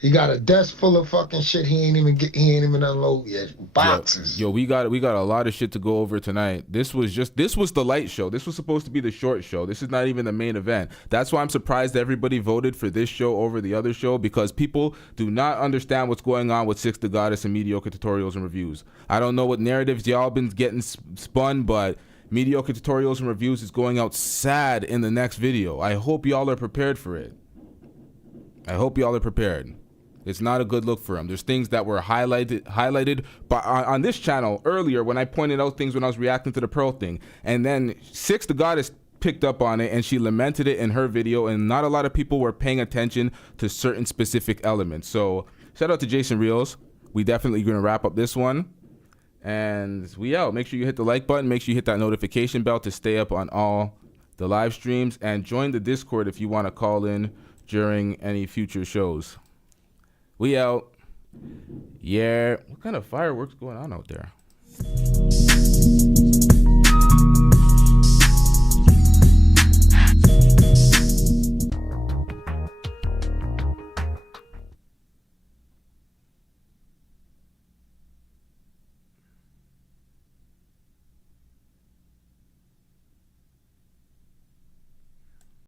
He got a desk full of fucking shit. He ain't even unload yet. Boxes. Yo, we got a lot of shit to go over tonight. This was the light show. This was supposed to be the short show. This is not even the main event. That's why I'm surprised everybody voted for this show over the other show, because people do not understand what's going on with Six the Goddess and mediocre tutorials and reviews. I don't know what narratives y'all been getting spun, but mediocre tutorials and reviews is going out sad in the next video. I hope y'all are prepared for it. I hope y'all are prepared. It's not a good look for him. There's things that were highlighted by, on this channel earlier when I pointed out things when I was reacting to the Pearl thing. And then Six the Goddess picked up on it and she lamented it in her video, and not a lot of people were paying attention to certain specific elements. So shout out to Jason Reels. We definitely going to wrap up this one. And we out. Make sure you hit the like button. Make sure you hit that notification bell to stay up on all the live streams. And join the Discord if you want to call in during any future shows. We out. Yeah. What kind of fireworks going on out there?